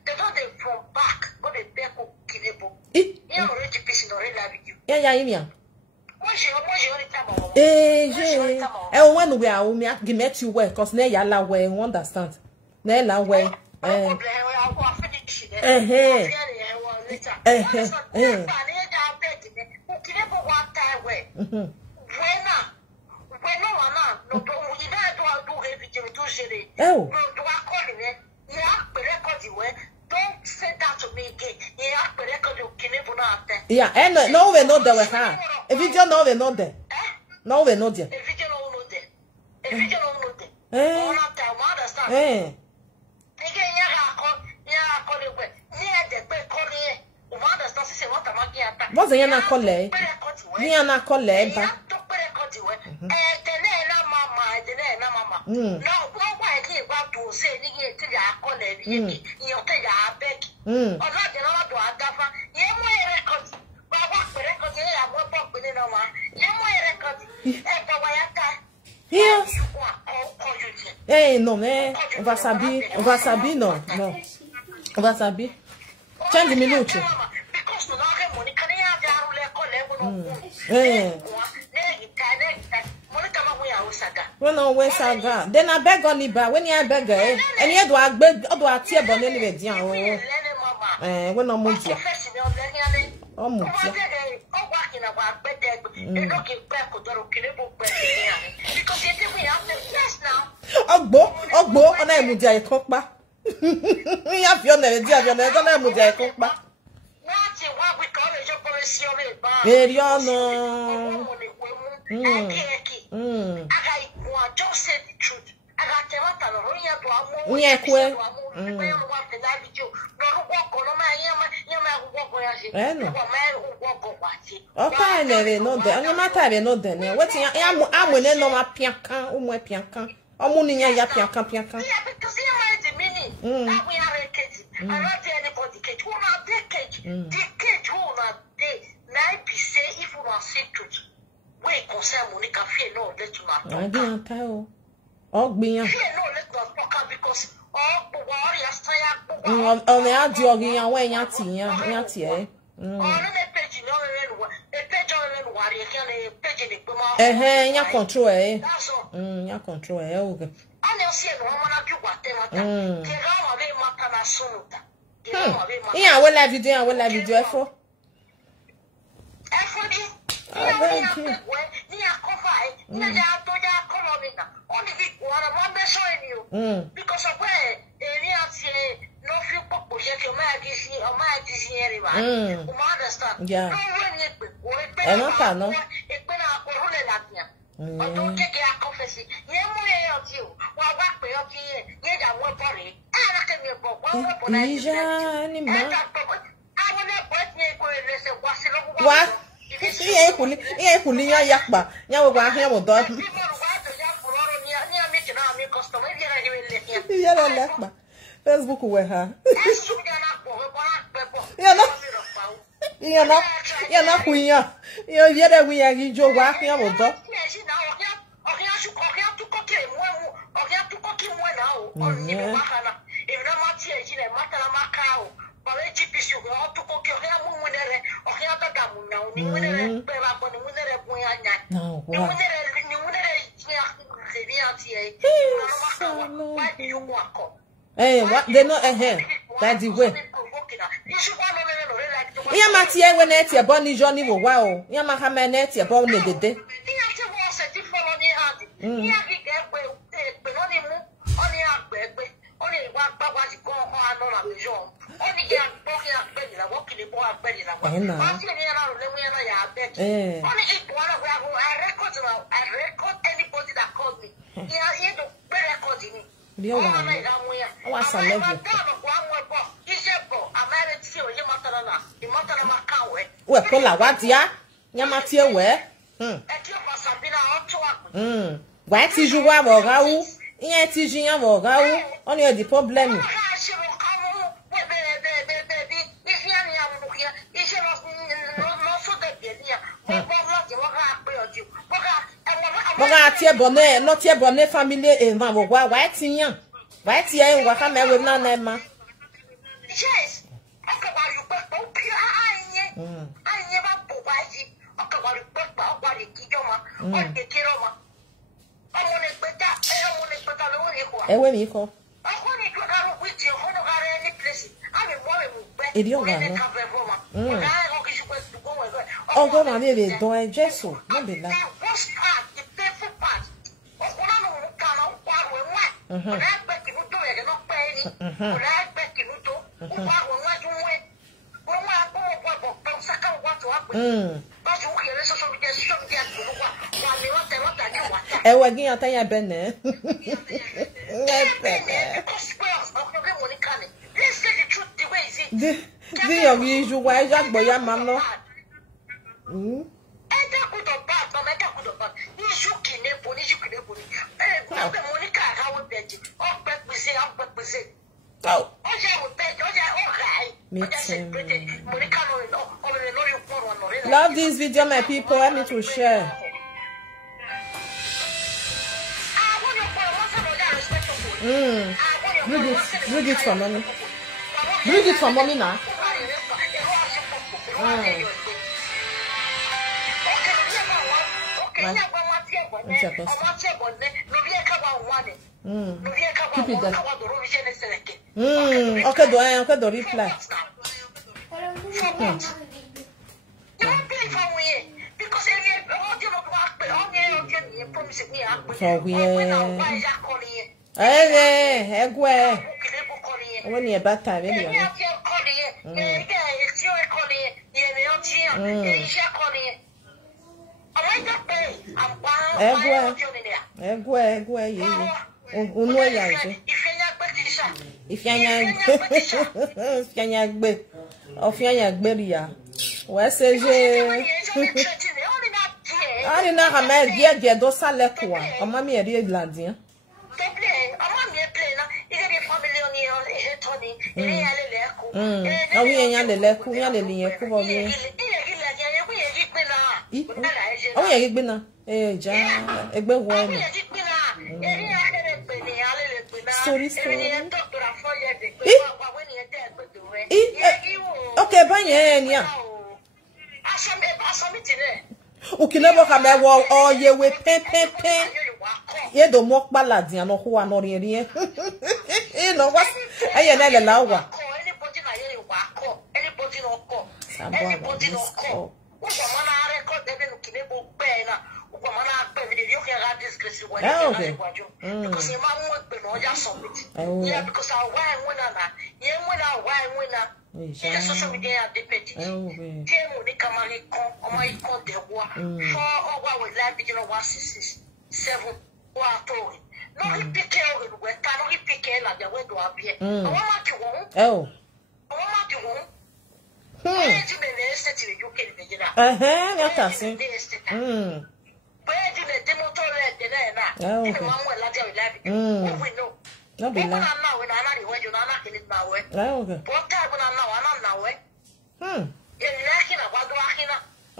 They don't from back, but they beg Kinebo. You're already pissing or you. Yeah. When we are get you well, cause ne yala way, understand. Ne la way. Don't say that to me again. Yeah, and no, we know that we have. If you don't know, we know that. No, we know that. If you don't know that. If you don't know that. All of them understand. Again, what's the yana cole? Yana cole, Hey, non, mais on va s'habiller, non. On va s'habiller. Change minuto. When no we saga. Then I beg on Iba. When you beg and you do I beg or do I tear bon anyway, when no mutia. Oh, mutia. Ogbo, on a mudia e kokba. You have your name, dear, you're never mudia e kokba. Very no. Just said the truth. I got I didn't tell. Oh, being. Because all the warriors say, on the audio away, Yati. Ya control, eh? Ya control, eh? Okay. Yeah, I will have you do. I will have you do for. Because of where no few people yeah. What? Yeah, Kulia Yakba. Now we're here with that. Facebook with her. You're not queen. You're yet we are in your walking about that. No, what? Hey, what? They're not ahead. That's the way. Yamatia when it's your bonny Johnny will wow. Yamahamanet, your bonny the day. Well, Pola, what ya? Yamatia where? Why is you want or go? Yeah, teaching you or go? Only the problem. Tia bonnet, not your bonnet family in Mamma. Why, Tia? Why, Tia, what I'm with Nana? Yes, oh, go on, baby, don't just so. We're getting out of bed. The usual way, Jack boy, mamma. Oh, love this video, my people. Let me to share. Bring it for mommy. Bring it for mommy now. Keep it there. Okay, do reply. For when you're bad time, if where says I didn't know how many dear dosa lekwa. Or mammy a real glandia. Oh, we ain't the leku, we are the leku. Oh, yeah, ja egbe wo ni sorry okay banye ni a ukinebo ka me wo oye we pe ye do mo pa ladin no ho wa no ri ri e no wa aye na le lawa anybody no call mana record de no kinebo pe na mana pe video can have this crazy one because you man want to know just submit yeah because I why winner in social media depend tell me kamari kon o mai kon de wa for over with live video 167 wa to no repeat it we can repeat it na the way do appear I want to go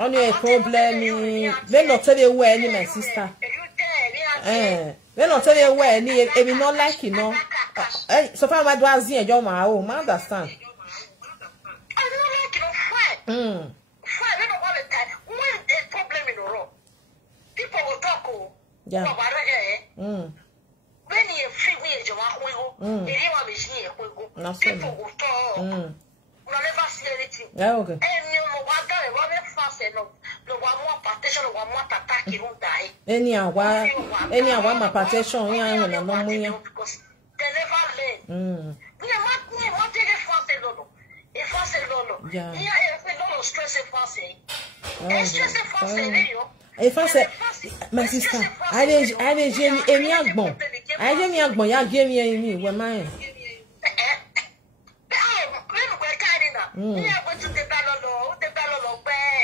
only a problem they not tell you where any my sister they not tell you where any if you not like you know so far my do as you my own understand people will talk. Yeah. When you free me, people will talk. Never see anything. Yeah, okay. And you know what? Running fast enough. No one more partition, one more attack, you won't die. Any one my partition, yeah, and no more because they never learn. We are not taking fast enough. If I say no, yeah, no stress if I say. Stress if I say, if I say, my sister, I didn't Jamie any agbon. I didn't me agbon, ya give me when mine.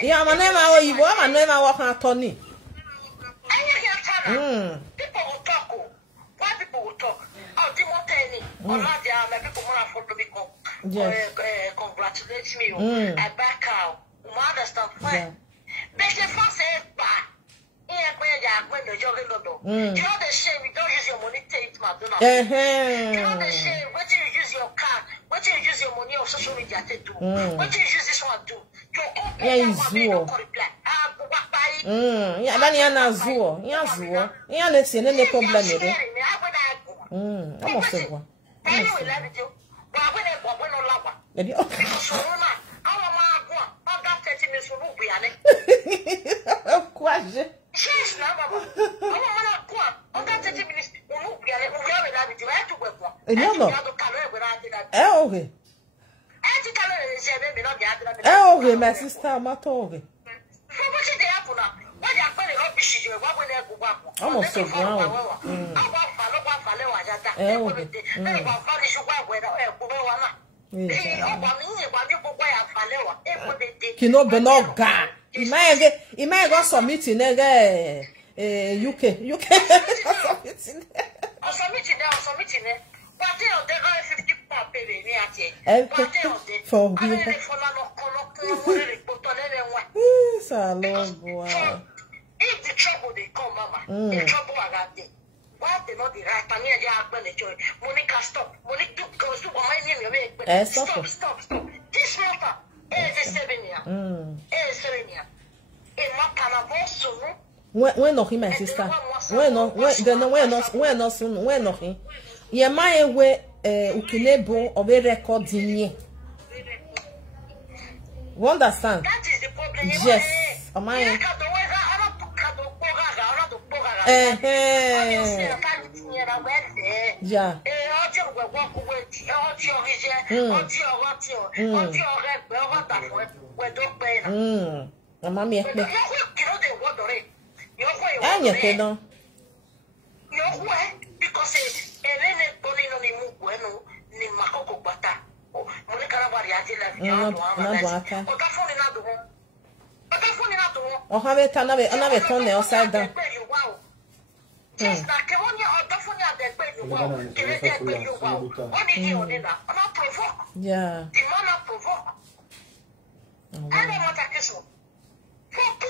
Yeah, my name I never walk on Tony. People will talk. Why people will talk? Oh, Timothy, or not, there people want to be congratulate me. I back out. Understand? They say, you know the shame you don't use your money to eat McDonald's. You know the shame what you use your car, what you use your money on social media to do, what you use this one to do. Yeah, then you na zuo. Yeah, zuo. Yeah, let's see no problem there. I'm also go. Okay, my sister, my toge. I'm also Kino benoga. He might go submitting UK. Submitting there. But they are 50 pounds pay for if the trouble they come, mama, the trouble I got there. Why they not the right? I mean, they are going to join. Monica, stop. Monica goes to my name. Stop. This matter is 7 years. When no him, my sister. When no soon. When no him. Ye my way, ukinebo of a recording ye. You understand? That is the problem. Yes. Am I? Yeah. Oh, have it another turn upside down. Yeah.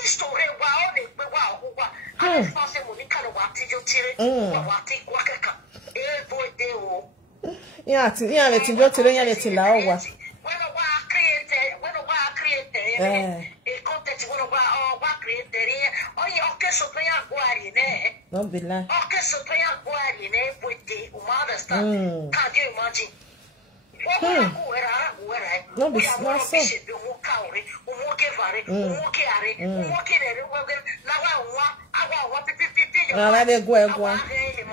story wa o le pe wa o wa. I fa se mo ni kan wa ti jo tire. Wa ti kwa kaka. E boy de o. Yeah, le ti jo tire ya le ti la o wa. When I create a content when I create oh you okay so pay guari ne. Don't be lying. Okay so pay guari ne puti understand. Can you imagine? No be smart so. Na le go egwa. Okay.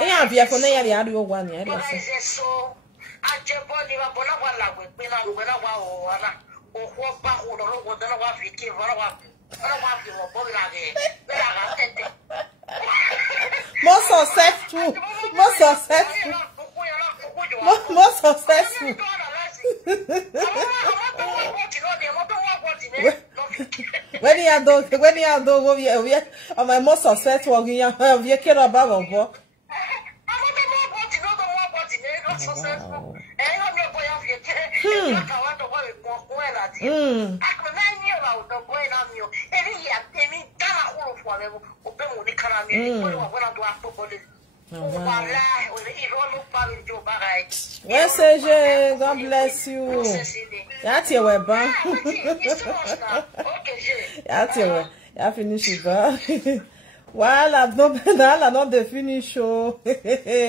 Yeah, via for na ya ya do one ya ya. More successful. When you do, we are my most successful. We care about boy. God bless you. That's your web. That's your web. I finish it. While I'm not the finish.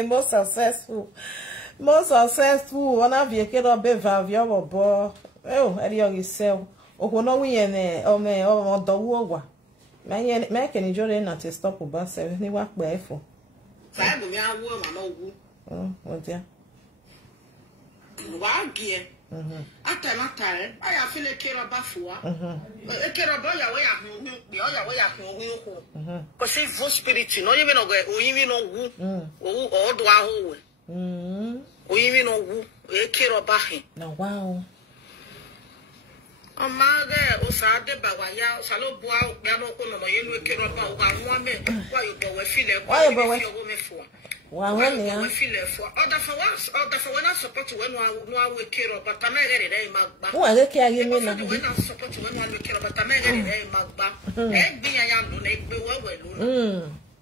Most successful. One of you get up bever your boy. Oh, I young yourself. Oh, no, we and the war. My can enjoy not to stop about 70 work by for. Oh, dear. Why, dear? After I feel a care about for a care about your way of the other way of who. Because if for spirit, no, even know who, or do I who. We even know who, a care about him. No, wow. Oh, mother, Osade Bawaya, Salo Boa, Gano, no, you care about 1 minute. Why you go with Philip? Why you woman for? Well, I feel for other for once, other for when I support when one will care about a magazine, Magba. Oh, I care you when I support when one will care about a magazine, Magba. Egg being a young egg, be well.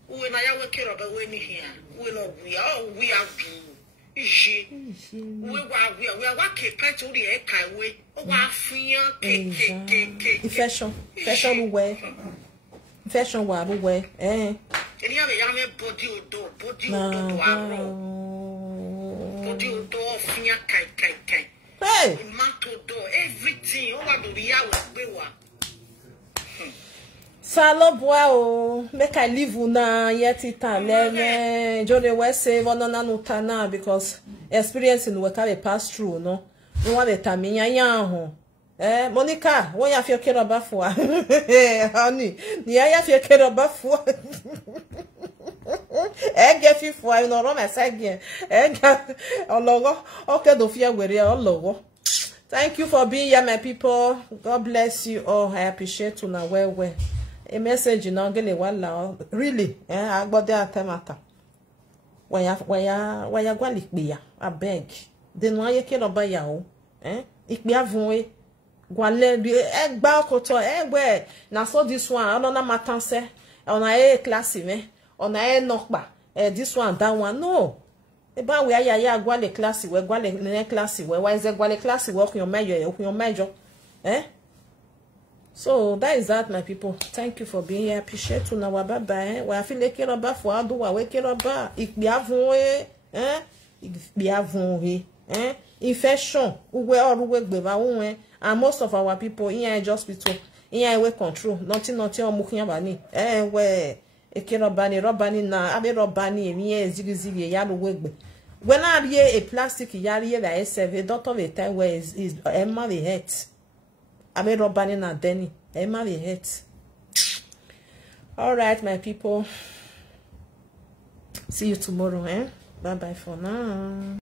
When I will care about when here, we are. We are working to the echo way. Oh, our free fashion way, eh? And you have a young body door, finger, kai. Hey, mantle door, everything. Over the hour, Salo bois, make I live una yet it Johnny West say one no because experience in work have pass through, no. No one tamiya yaho. Monica, what you feel care about for? Honey, yeah, you feel care about for. Get you for I know my second. Okay, don't fear where you're logo. Thank you for being here, my people. God bless you all. I appreciate you now. Well. A message now get a while really. I got there at Tamata. Why ya gwalik be I beg. Then why you can't buy your it be a voy. Gwale egg balcoto where now so this one I don't know matter say on a classy me on a knockba this one that one no. About where ya gwale classy where gwale classy where why is it gwale classy work your major So that is that, my people. Thank you for being here. Appreciate you now. Bye bye. We are feeling like about for ado. We are feeling about. Ik be avoué, Ik be avoué, Infection. We are work beba we. And most of our people here in hospital. Here we control. Nothing on mukinya bani. We robani na. Abe robani. Miye zigi yalo work. When I hear a plastic yari that is a doctor of time where is Emma the head. I'm a robber na Denny. Emma the hate. All right, my people. See you tomorrow, Bye bye for now.